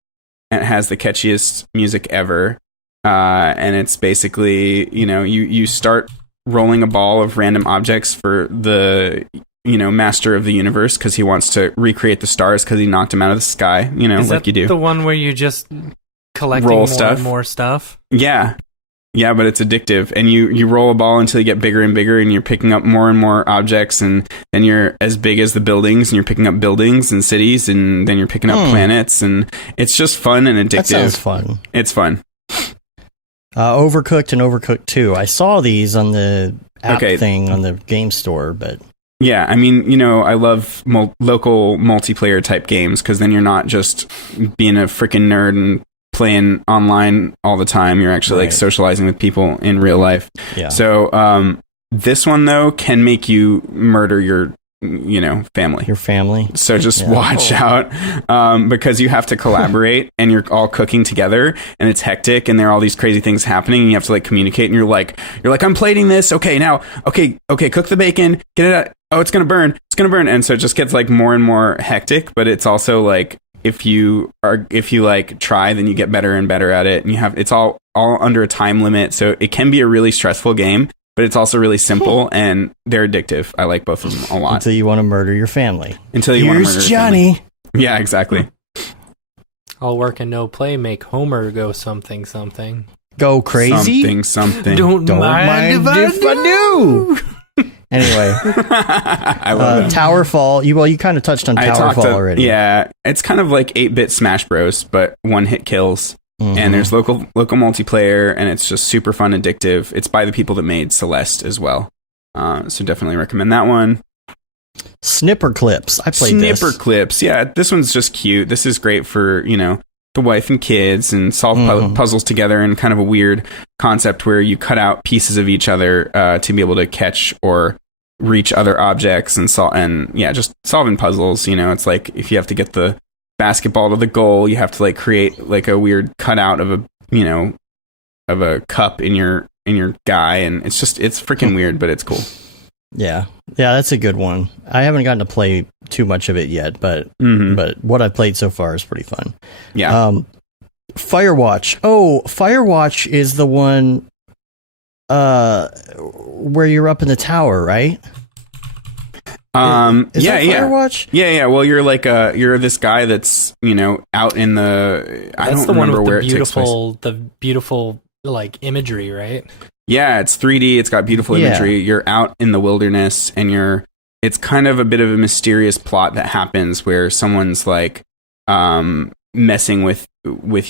and it has the catchiest music ever. And it's basically you start rolling a ball of random objects for the master of the universe, because he wants to recreate the stars because he knocked them out of the sky, Is like that you do. the one where you just collecting Roll more stuff. and more stuff? Yeah, but it's addictive, and you roll a ball until you get bigger and bigger, and you're picking up more and more objects, and then you're as big as the buildings, and you're picking up buildings and cities, and then you're picking up planets, and it's just fun and addictive. That sounds fun. It's fun. Overcooked and Overcooked 2. I saw these on the app thing on the game store, but yeah, I mean, I love local multiplayer type games, because then you're not just being a freaking nerd and playing online all the time. You're actually like socializing with people in real life. Yeah. So this one though can make you murder your family. Your family. So just watch out, because you have to collaborate and you're all cooking together, and it's hectic, and there are all these crazy things happening, and you have to like communicate, and you're like, I'm plating this. Okay, now, okay, cook the bacon, get it out. Oh, it's going to burn. And so it just gets like more and more hectic, but it's also like, if you like try, then you get better and better at it. And it's all under a time limit. So it can be a really stressful game, but it's also really simple, and they're addictive. I like both of them a lot. Until you want to murder your family. Here's Johnny. Yeah, exactly. All work and no play make Homer go something. Go crazy? Something. Don't mind if I do. Anyway, I love it. Towerfall. You kind of touched on Towerfall already. Yeah, it's kind of like 8-bit Smash Bros, but one-hit kills. Mm-hmm. And there's local multiplayer, and it's just super fun, addictive. It's by the people that made Celeste as well. So definitely recommend that one. Snipper Clips. I played this. Snipper Clips. Yeah, this one's just cute. This is great for, the wife and kids, and solve puzzles together, in kind of a weird concept where you cut out pieces of each other to be able to catch or reach other objects, and just solving puzzles. It's like if you have to get the basketball to the goal, you have to like create like a weird cutout of a cup in your guy, and it's freaking weird, but it's cool. Yeah, that's a good one. I haven't gotten to play too much of it yet, but what I've played so far is pretty fun. Yeah. Firewatch. Oh, Firewatch is the one where you're up in the tower, right? Is that Firewatch? Yeah. Well, you're like you're this guy that's out in the. I don't remember where it takes place. The beautiful like imagery, right? Yeah, it's 3D. It's got beautiful imagery. You're out in the wilderness, and it's kind of a bit of a mysterious plot that happens where someone's like, messing with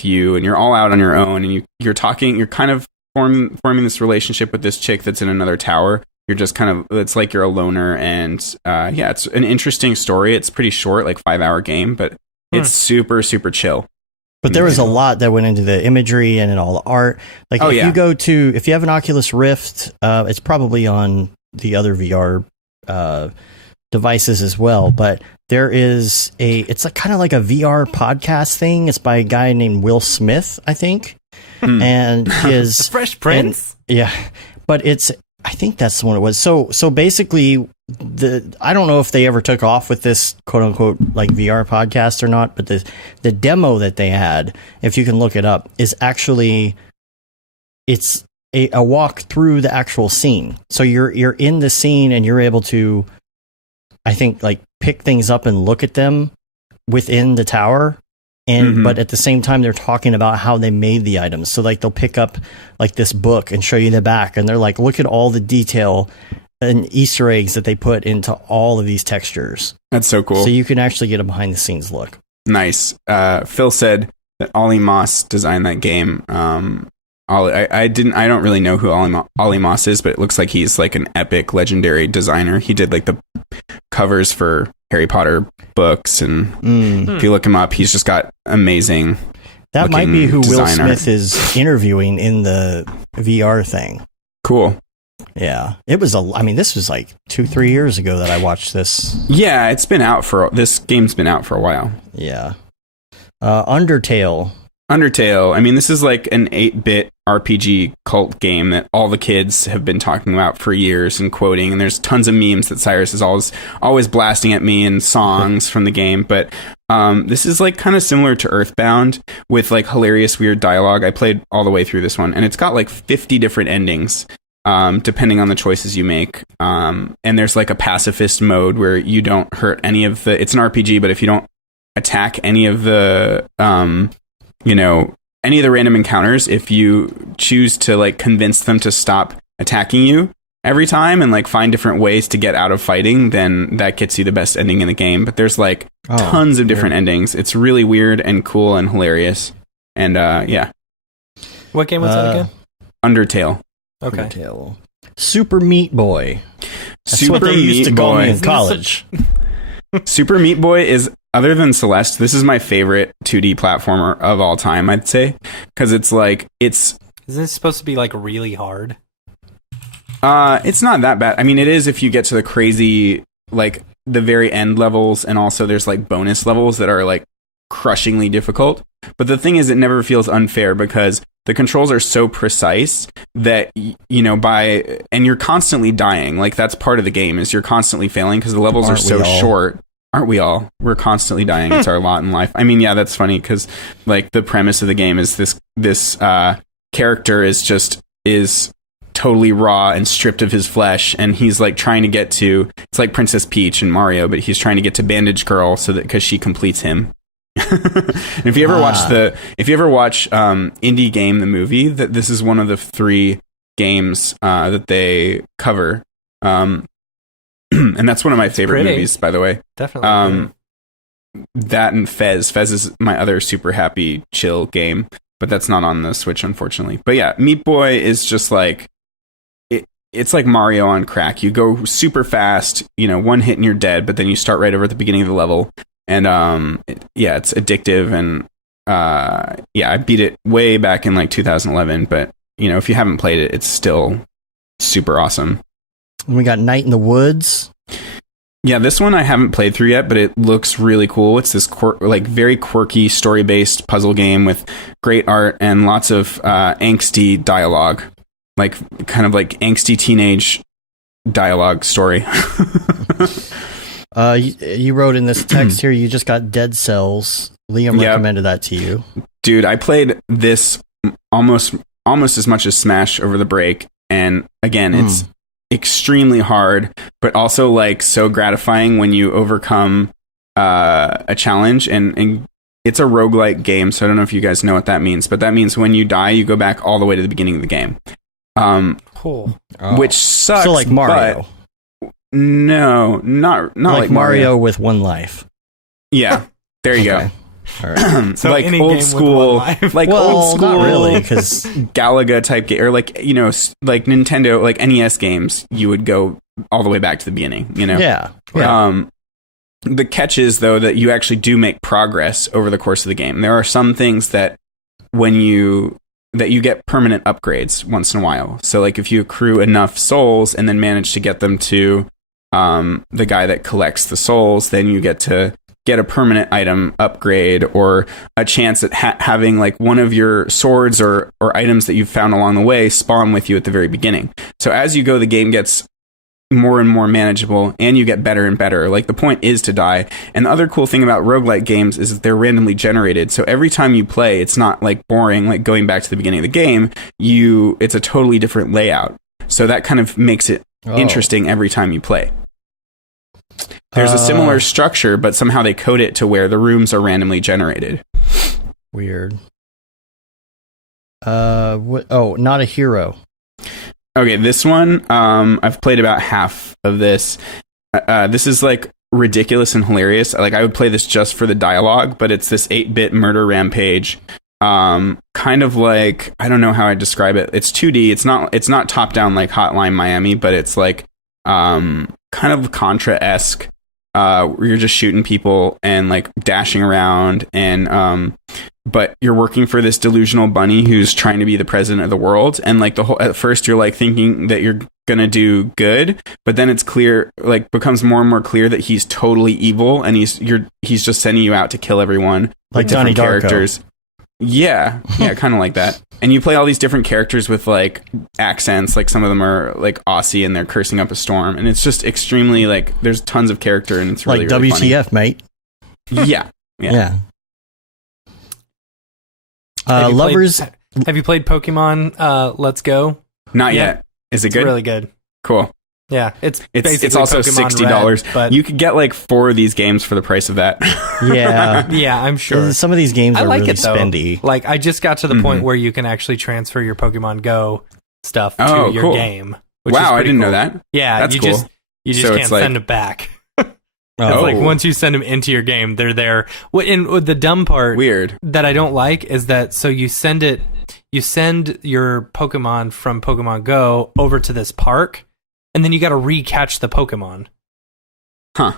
you, and you're all out on your own, and you're talking, you're kind of forming this relationship with this chick that's in another tower. You're just kind of, it's like you're a loner, and it's an interesting story. It's pretty short, like 5-hour game, but it's super, super chill. But there was a lot that went into the imagery and in all the art. Like if you have an Oculus Rift, it's probably on the other VR devices as well. But there is it's kind of like a VR podcast thing. It's by a guy named Will Smith, I think, and his Fresh Prince. But I think that's the one it was. So basically, I don't know if they ever took off with this quote unquote like VR podcast or not, but the demo that they had, if you can look it up, is actually it's a walk through the actual scene. So you're in the scene and you're able to, I think, like pick things up and look at them within the tower. And but at the same time, they're talking about how they made the items. So like they'll pick up like this book and show you the back, and they're like, look at all the detail and Easter eggs that they put into all of these textures. That's so cool. So you can actually get a behind the scenes look. Nice. Phil said that Ollie Moss designed that game. I don't really know who Ollie Moss is, but it looks like he's like an epic legendary designer. He did like the covers for Harry Potter books, and if you look him up, he's just got amazing. That might be who Will designer. Smith is interviewing in the VR thing. Cool. Yeah, it was this was like 2-3 years ago that I watched this. Yeah, this game's been out for a while. Yeah. Undertale. I mean, this is like an 8-bit RPG cult game that all the kids have been talking about for years and quoting, and there's tons of memes that Cyrus is always blasting at me and songs from the game. But this is like kind of similar to Earthbound with like hilarious weird dialogue. I played all the way through this one, and it's got like 50 different endings depending on the choices you make. And there's like a pacifist mode where you don't hurt any of the, it's an RPG, but if you don't attack any of the any of the random encounters, if you choose to like convince them to stop attacking you every time and like find different ways to get out of fighting, then that gets you the best ending in the game. But there's like tons of different endings. It's really weird and cool and hilarious. And What game was that again? Undertale. Okay. Undertale. Super Meat Boy. That's Super what they used to Meat call me Boy. in college. Super Meat Boy is, other than Celeste, this is my favorite 2D platformer of all time, I'd say, because isn't this supposed to be like really hard? It's not that bad. I mean, it is if you get to the crazy, like the very end levels, and also there's like bonus levels that are like crushingly difficult. But the thing is, it never feels unfair because the controls are so precise that, and you're constantly dying. Like that's part of the game, is you're constantly failing because the levels are so short. Aren't we all? We're constantly dying. It's our lot in life. I mean, yeah, that's funny because like the premise of the game is this character is totally raw and stripped of his flesh, and he's like trying to get to, it's like Princess Peach and Mario, but he's trying to get to Bandage Girl because she completes him. And if you ever watch Indie Game the movie, that this is one of the 3 games that they cover. And that's one of my favorite movies, by the way. Definitely. That and Fez. Fez is my other super happy, chill game, but that's not on the Switch, unfortunately. But yeah, Meat Boy is just like, it's like Mario on crack. You go super fast, one hit and you're dead, but then you start right over at the beginning of the level. And it's addictive. And I beat it way back in like 2011. But, if you haven't played it, it's still super awesome. We got Night in the Woods. Yeah, this one I haven't played through yet, but it looks really cool. It's this very quirky story-based puzzle game with great art and lots of angsty dialogue, like kind of like angsty teenage dialogue story. You wrote in this text here, you just got Dead Cells. Liam recommended that to you. Dude, I played this almost as much as Smash over the break, and again, it's extremely hard, but also like so gratifying when you overcome a challenge, and it's a roguelike game, so I don't know if you guys know what that means, but that means when you die you go back all the way to the beginning of the game. Cool. Which sucks. So like Mario. No, not like Mario with one life. Yeah, there you go. All right. So like any old game school, with one life. like Well, old school, not really, because Galaga type game, or like like Nintendo, like NES games, you would go all the way back to the beginning. yeah. The catch is though that you actually do make progress over the course of the game. There are some things that you get permanent upgrades once in a while. So like if you accrue enough souls and then manage to get them to the guy that collects the souls, then you get to get a permanent item upgrade or a chance at having like one of your swords or items that you've found along the way spawn with you at the very beginning. So as you go, the game gets more and more manageable and you get better and better. Like the point is to die. And the other cool thing about roguelike games is that they're randomly generated. So every time you play, it's not like boring, like going back to the beginning of the game. It's a totally different layout. So that kind of makes it interesting every time you play. There's a similar structure, but somehow they code it to where the rooms are randomly generated. Weird. Not a hero. Okay, this one, I've played about half of this. This is like ridiculous and hilarious. Like I would play this just for the dialogue, but it's this 8-bit Murder Rampage. Kind of like, I don't know how I describe it. It's 2D. It's not top down like Hotline Miami, but it's like kind of Contra-esque. Where you're just shooting people and like dashing around and but you're working for this delusional bunny who's trying to be the president of the world, and like at first you're like thinking that you're gonna do good, but then it's clear, like becomes more and more clear that he's totally evil and he's just sending you out to kill everyone, like different Donnie Darko. characters. Yeah, kind of like that. And you play all these different characters with like accents, like some of them are like Aussie and they're cursing up a storm, and it's just extremely like there's tons of character and it's really like really WTF, funny. mate. Yeah. Have you played Pokemon Let's Go? Not yet. Is it It's good? really good. Cool. Yeah, it's also Pokemon $60, Red, but you could get like 4 of these games for the price of that. Yeah. yeah, I'm sure. Some of these games I are like really it though. spendy. Like I just got to the point where you can actually transfer your Pokemon Go stuff to your cool. game. Which Wow, is I pretty didn't cool. know that. Yeah, That's you cool. just So can't it's like- send it back. Oh. Like once you send them into your game, they're there. The dumb part Weird. that I don't like is that so you send your Pokemon from Pokemon Go over to this park, and then you got to recatch the Pokemon. Huh.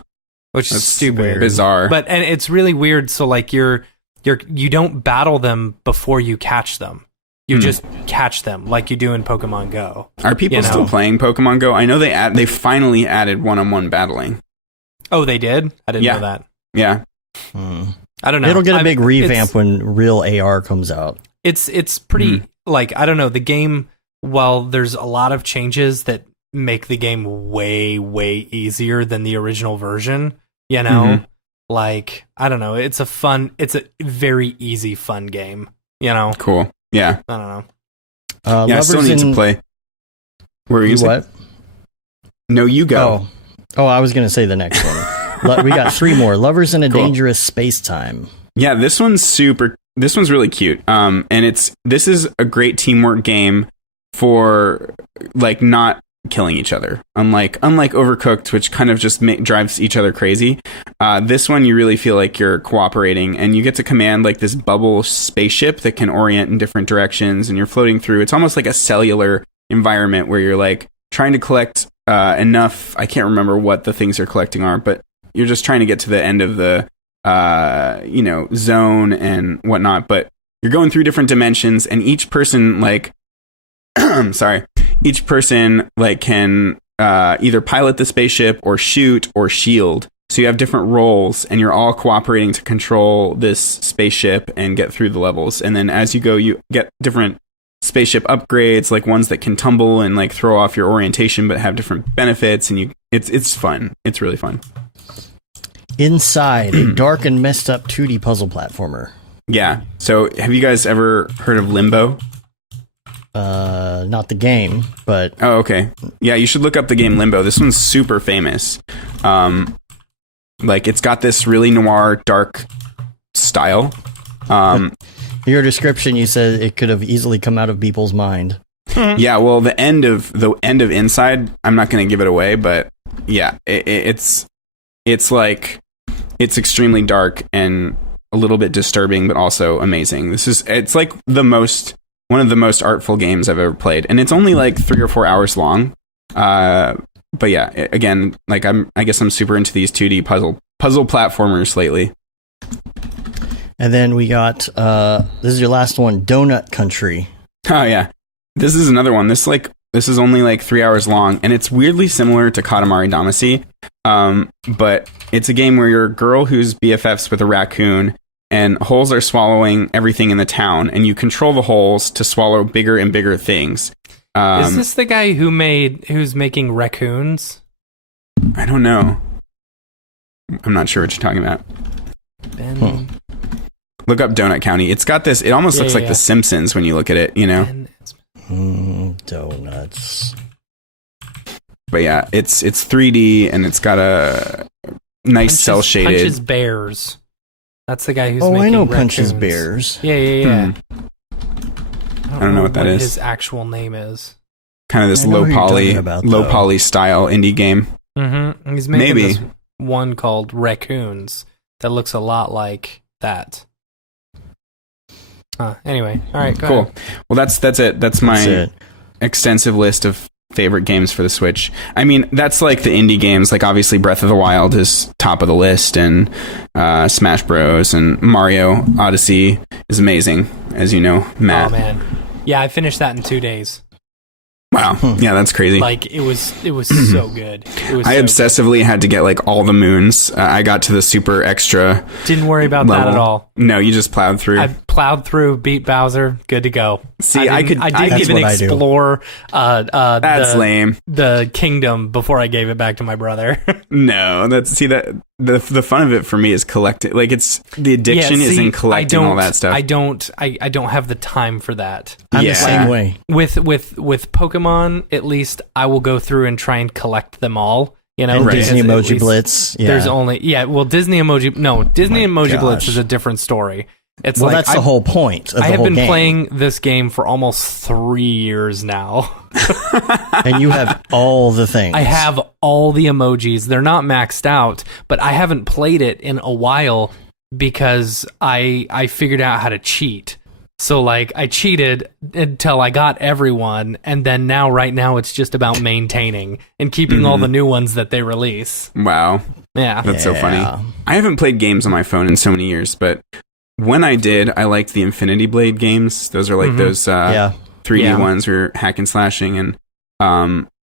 Which That's is stupid, bizarre. But and it's really weird. So like you don't battle them before you catch them. You just catch them like you do in Pokemon Go. Are people still playing Pokemon Go? I know they finally added one-on-one battling. Oh, they did? I didn't know that. Yeah. I don't know. It'll get a big revamp when real AR comes out. It's pretty like I don't know, the game, while there's a lot of changes that make the game way easier than the original version, like I don't know, it's a very easy fun game, Cool. Yeah. I don't know. I still need to play. What were you saying? What? No, you go. Oh, I was going to say the next one. We got 3 more. Lovers in a Dangerous Space-Time. Yeah, this one's really cute. And this is a great teamwork game for like not killing each other. Unlike Overcooked, which kind of just drives each other crazy. This one you really feel like you're cooperating, and you get to command like this bubble spaceship that can orient in different directions, and you're floating through. It's almost like a cellular environment where you're like trying to collect enough. I can't remember what the things you're collecting are, but you're just trying to get to the end of the zone and whatnot. But you're going through different dimensions, and each person like each person like can either pilot the spaceship or shoot or shield. So you have different roles, and you're all cooperating to control this spaceship and get through the levels. And then as you go, you get different spaceship upgrades, like ones that can tumble and like throw off your orientation but have different benefits, and it's fun. It's really fun. Inside, a dark and messed up 2D puzzle platformer. Yeah. So have you guys ever heard of Limbo? Not the game, but Oh, okay. Yeah, you should look up the game Limbo. This one's super famous. Like it's got this really noir, dark style. Your description, you said it could have easily come out of people's mind. Yeah, well, the end of Inside, I'm not going to give it away, but yeah, it's like it's extremely dark and a little bit disturbing, but also amazing. It's like one of the most artful games I've ever played, and it's only like 3 or 4 hours long. But yeah, again, like I guess I'm super into these 2D puzzle platformers lately. And then we got this is your last one, Donut Country. Oh yeah, this is another one. This is only like 3 hours long, and it's weirdly similar to Katamari Damacy. But it's a game where you're a girl who's BFFs with a raccoon, and holes are swallowing everything in the town, and you control the holes to swallow bigger and bigger things. Is this the guy who's making raccoons? I don't know. I'm not sure what you're talking about. Look up Donut County. It's got this. It almost looks like The Simpsons when you look at it. You know. Donuts. But yeah, it's 3D and it's got a nice cell shaded. Punches Bears. That's the guy who's. Oh, making I know raccoons. Punches Bears. Yeah. I don't know what that is. His actual name is. Kind of this low poly style indie game. Mm-hmm. He's making this one called Raccoons that looks a lot like that. Anyway, all right, go ahead. Well, that's it. That's my extensive list of favorite games for the Switch. I mean, that's like the indie games. Like obviously, Breath of the Wild is top of the list, and Smash Bros. And Mario Odyssey is amazing, as you know, Matt. Oh man, yeah, I finished that in 2 days. Wow, yeah, that's crazy. Like it was so good. I obsessively had to get like all the moons. I got to the super extra. Didn't worry about level. that at all. No, you just plowed through. I plowed through, beat Bowser, good to go. See, I didn't even explore. That's lame. The kingdom before I gave it back to my brother. No, the fun of it for me is collecting. Like it's the addiction is in collecting all that stuff. I don't have the time for that. I'm the same way. With Pokemon, at least I will go through and try and collect them all. You know, and Disney Emoji Blitz. Yeah. There's only Disney Emoji Blitz is a different story. It's well, that's the whole point. Of I have been game. playing this game for almost 3 years now. And you have all the things. I have all the emojis. They're not maxed out, but I haven't played it in a while because I figured out how to cheat. So like I cheated until I got everyone, and then right now it's just about maintaining and keeping all the new ones that they release. Wow. Yeah. That's so funny. I haven't played games on my phone in so many years, but when I did, I liked the Infinity Blade games. Those are like those 3D ones where you're hack and slashing, and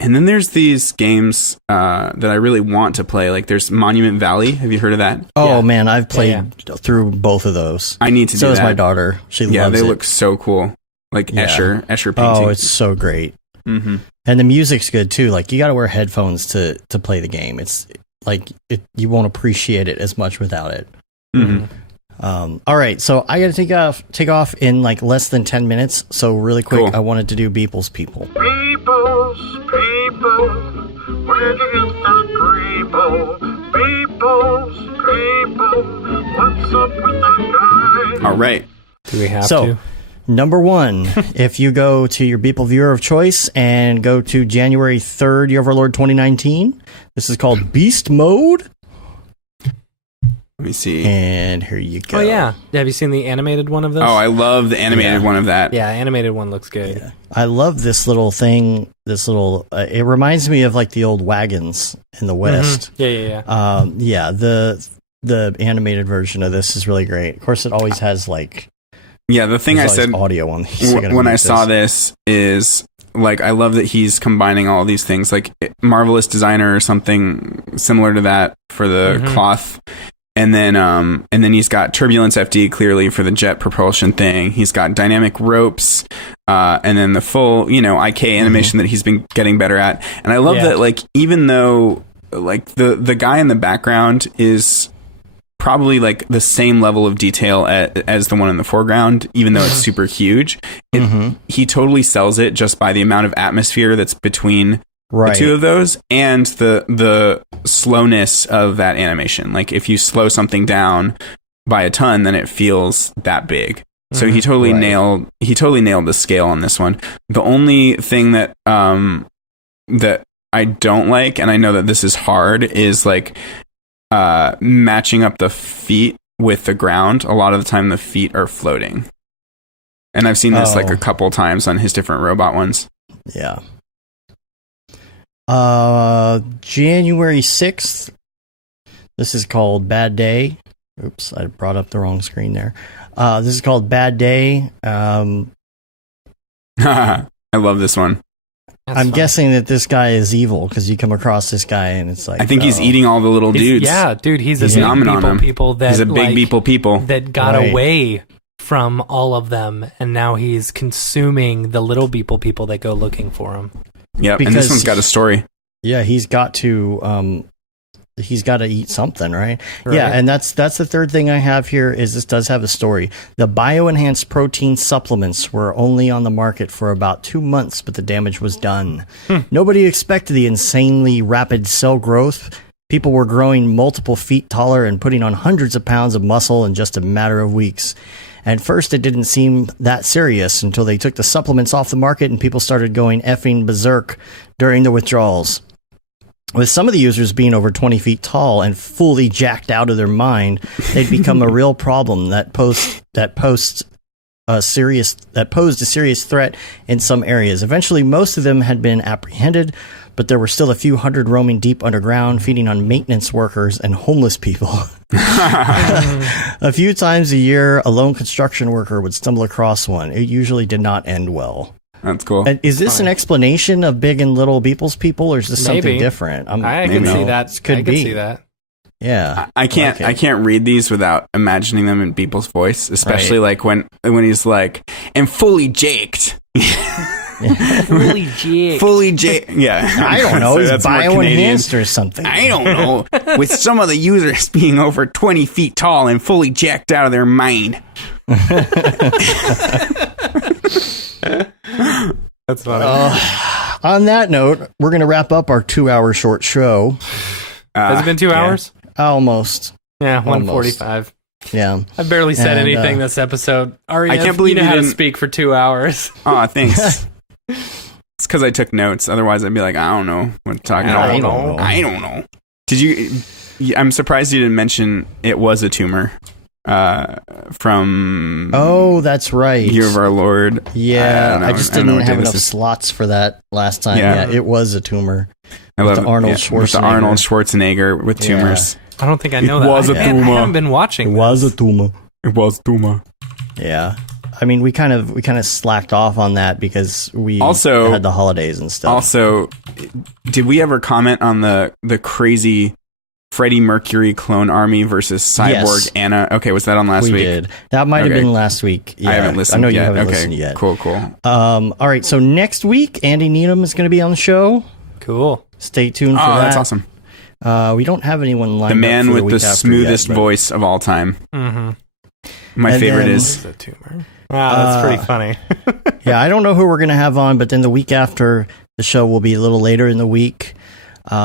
then there's these games that I really want to play. Like there's Monument Valley. Have you heard of that? Oh man, I've played through both of those. I need to do that. So is my daughter. She loves it. Yeah, they look so cool. Like Escher painting. Oh, it's so great. Mm-hmm. And the music's good too. Like you got to wear headphones to play the game. It's like you won't appreciate it as much without it. Mm-hmm. All right, so I got to take off in like less than 10 minutes. So really quick, I wanted to do Beeple's People. Beeple's People, where'd you get that Greeble? Beeple's People, what's up with that guy? All right. Do we have to? Number one, if you go to your Beeple viewer of choice and go to January 3rd, Year of Our Lord 2019, this is called Beast Mode. Let me see. And here you go. Oh, yeah. Have you seen the animated one of those? Oh, I love the animated one of that. Yeah, animated one looks good. Yeah. I love this little thing. This little, it reminds me of like the old wagons in the West. Mm-hmm. Yeah. The animated version of this is really great. Of course, it always has like. Yeah, the thing I said audio on these. When I saw this is like I love that he's combining all these things, like Marvelous Designer or something similar to that for the cloth. And then he's got Turbulence FD clearly for the jet propulsion thing. He's got dynamic ropes, and then the full, IK animation that he's been getting better at. And I love that, like, even though like the guy in the background is probably like the same level of detail as the one in the foreground, even though it's super huge, he totally sells it just by the amount of atmosphere that's between the two of those and the slowness of that animation. Like if you slow something down by a ton, then it feels that big. So he totally nailed the scale on this one. The only thing that that I don't like, and I know that this is hard, is like matching up the feet with the ground, a lot of the time the feet are floating. And I've seen this like a couple times on his different robot ones. Yeah. January 6th. This is called Bad Day. Oops, I brought up the wrong screen there. This is called Bad Day. I love this one. I'm guessing that this guy is evil because you come across this guy and it's like, I think he's eating all the little dudes. Yeah, dude, he's a big people that he's a big people that got away from all of them, and now he's consuming the little people that go looking for him. Yep, and this one's got a story. Yeah, he's got to eat something, right? Yeah, and that's the third thing I have here is this does have a story. The bioenhanced protein supplements were only on the market for about 2 months, but the damage was done. Nobody expected the insanely rapid cell growth. People were growing multiple feet taller and putting on hundreds of pounds of muscle in just a matter of weeks. At first, it didn't seem that serious until they took the supplements off the market and people started going effing berserk during the withdrawals. With some of the users being over 20 feet tall and fully jacked out of their mind, they'd become a real problem that posed a serious threat in some areas. Eventually, most of them had been apprehended, but there were still a few hundred roaming deep underground, feeding on maintenance workers and homeless people. A few times a year, a lone construction worker would stumble across one. It usually did not end well. That's cool. And is this an explanation of big and little Beeple's people, or is this something different? I can see that. Could be. See that. Yeah, I can't read these without imagining them in Beeple's voice, especially like when he's like, "and fully jaked." Fully jaked. Yeah, I don't know. He's bioenhanced or something. I don't know. With some of the users being over 20 feet tall and fully jacked out of their mind. That's funny. On that note, we're going to wrap up our 2-hour short show. Has it been 2 hours? Almost. Yeah, 1:45. Yeah. I've barely said anything this episode. I can't believe you know how to speak for 2 hours. Oh, thanks. It's because I took notes. Otherwise, I'd be like, I don't know what to talk about. I don't know. Did you? I'm surprised you didn't mention it was a tumor. From that's right, Year of Our Lord. Yeah, I just didn't have enough slots for that last time. Yeah, it was a tumor. I love Arnold Schwarzenegger. With the Arnold Schwarzenegger with tumors. I don't think I know that. It was a tumor. I haven't been watching. It was a tumor. It was a tumor. Yeah. I mean, we kind of slacked off on that because we also had the holidays and stuff. Also, did we ever comment on the crazy Freddie Mercury clone army versus Cyborg Anna? Okay, was that on last week? We did. That might have been last week. Yeah, I haven't listened. I know you haven't listened yet. Cool. All right, so next week, Andy Needham is going to be on the show. Cool. Stay tuned for that. That's awesome. We don't have anyone lined up. The man for with the smoothest voice of all time. Mm-hmm. My favorite is the tumor. Wow, that's pretty funny. Yeah, I don't know who we're going to have on, but then the week after the show will be a little later in the week.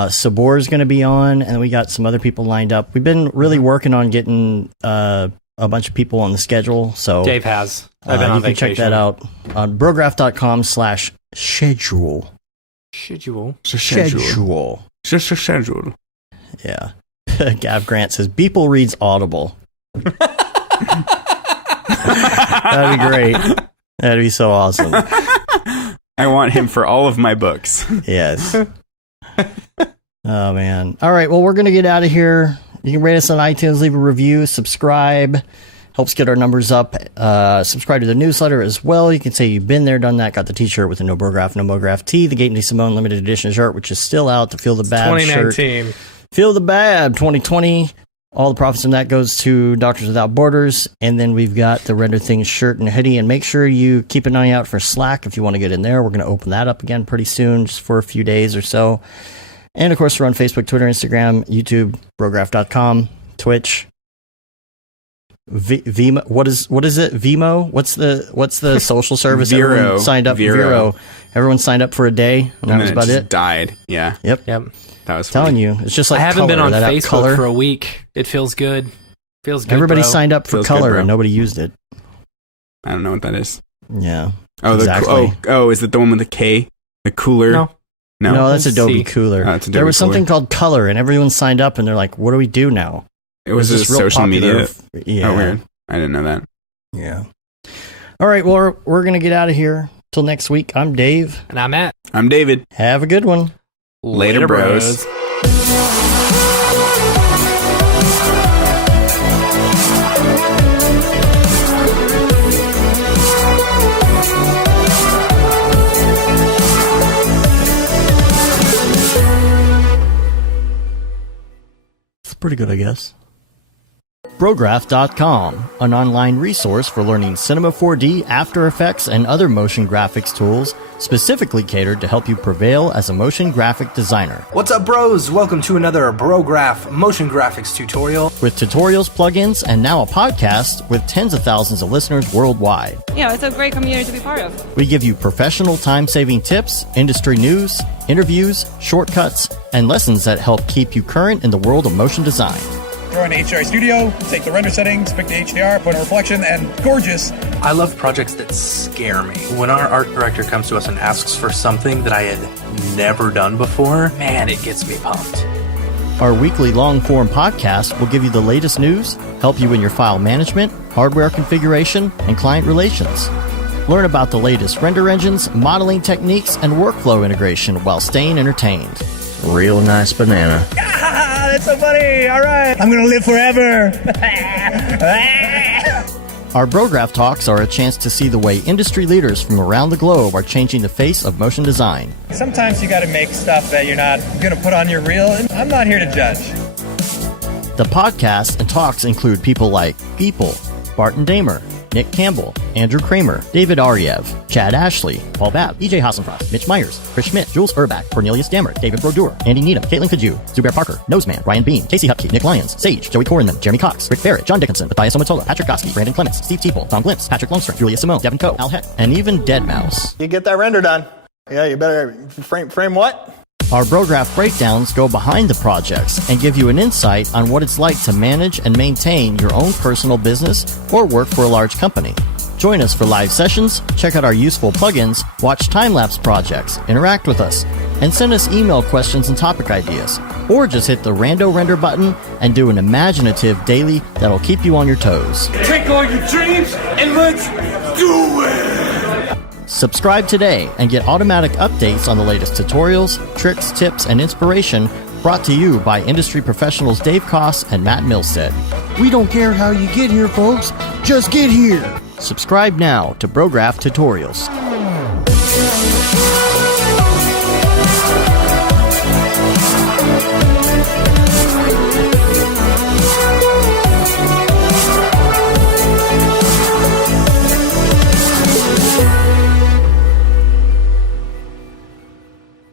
Sabor is going to be on, and we got some other people lined up. We've been really working on getting a bunch of people on the schedule. So Dave has. I've been on vacation. You can check that out on Brograph.com/schedule. Schedule. Yeah. Gav Grant says, Beeple reads Audible. That'd be great. That'd be so awesome. I want him for all of my books. Yes. Oh, man. All right. Well, we're going to get out of here. You can rate us on iTunes, leave a review, subscribe. Helps get our numbers up. Subscribe to the newsletter as well. You can say you've been there, done that. Got the t-shirt with the No Brograph, No Mograph tee. The Gate and Simone limited edition shirt, which is still out. The Feel the Bad 2019. shirt. Feel the Bad 2020. All the profits from that goes to Doctors Without Borders. And then we've got the Render Things shirt and hoodie. And make sure you keep an eye out for Slack if you want to get in there. We're going to open that up again pretty soon, just for a few days or so. And of course, we're on Facebook, Twitter, Instagram, YouTube, Brograph.com, Twitch. Vimo, what is it? Vimo? What's the social service? Vero. Everyone signed up. Vero. Everyone signed up for a day, and that was about it. Died. Yeah. Yep. That was telling you. It's just like I haven't been on Facebook color. for a week. It feels good. Everybody signed up for feels color, good, and nobody used it. I don't know what that is. Yeah. Oh, exactly. Is it the one with the K? The cooler? No, that's Adobe C. Cooler. Oh, it's Adobe there was Cooler. something called Color, and everyone signed up, and they're like, "What do we do now?" It was just a real social popular. media. Yeah. Oh, weird. I didn't know that. Yeah. All right. Well, we're going to get out of here. Till next week, I'm Dave. And I'm Matt. I'm David. Have a good one. Later, bros. It's pretty good, I guess. Brograph.com, an online resource for learning Cinema 4D, After Effects, and other motion graphics tools specifically catered to help you prevail as a motion graphic designer. What's up, bros? Welcome to another Brograph motion graphics tutorial. With tutorials, plugins, and now a podcast with tens of thousands of listeners worldwide. Yeah, it's a great community to be part of. We give you professional time-saving tips, industry news, interviews, shortcuts, and lessons that help keep you current in the world of motion design. Throw in HDR Studio, take the render settings, pick the HDR, put in a reflection, and gorgeous. I love projects that scare me. When our art director comes to us and asks for something that I had never done before, man, it gets me pumped. Our weekly long-form podcast will give you the latest news, help you in your file management, hardware configuration, and client relations. Learn about the latest render engines, modeling techniques, and workflow integration while staying entertained. Real nice banana. Ah, that's so funny. All right. I'm going to live forever. Our Brograph Talks are a chance to see the way industry leaders from around the globe are changing the face of motion design. Sometimes you got to make stuff that you're not going to put on your reel, and I'm not here to judge. The podcasts and talks include people like Beeple, Barton Damer, Nick Campbell, Andrew Kramer, David Ariev, Chad Ashley, Paul Babb, EJ Hassenfrost, Mitch Myers, Chris Schmidt, Jules Urbach, Cornelius Dammert, David Brodeur, Andy Needham, Caitlin Kaju, Zubair Parker, Noseman, Ryan Bean, Casey Hupke, Nick Lyons, Sage, Joey Korenman, Jeremy Cox, Rick Barrett, John Dickinson, Matthias Omatola, Patrick Goski, Brandon Clements, Steve Teeple, Tom Glimpse, Patrick Longstrom, Julia Simone, Devin Coe, Al Heck, and even Deadmau5. You get that render done. Yeah, you better frame what? Our Brograph breakdowns go behind the projects and give you an insight on what it's like to manage and maintain your own personal business or work for a large company. Join us for live sessions, check out our useful plugins, watch time-lapse projects, interact with us, and send us email questions and topic ideas. Or just hit the Rando Render button and do an imaginative daily that'll keep you on your toes. Take all your dreams and let's do it! Subscribe today and get automatic updates on the latest tutorials, tricks, tips, and inspiration brought to you by industry professionals Dave Koss and Matt Milstead. We don't care how you get here, folks. Just get here. Subscribe now to Brograph Tutorials.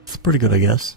It's pretty good, I guess.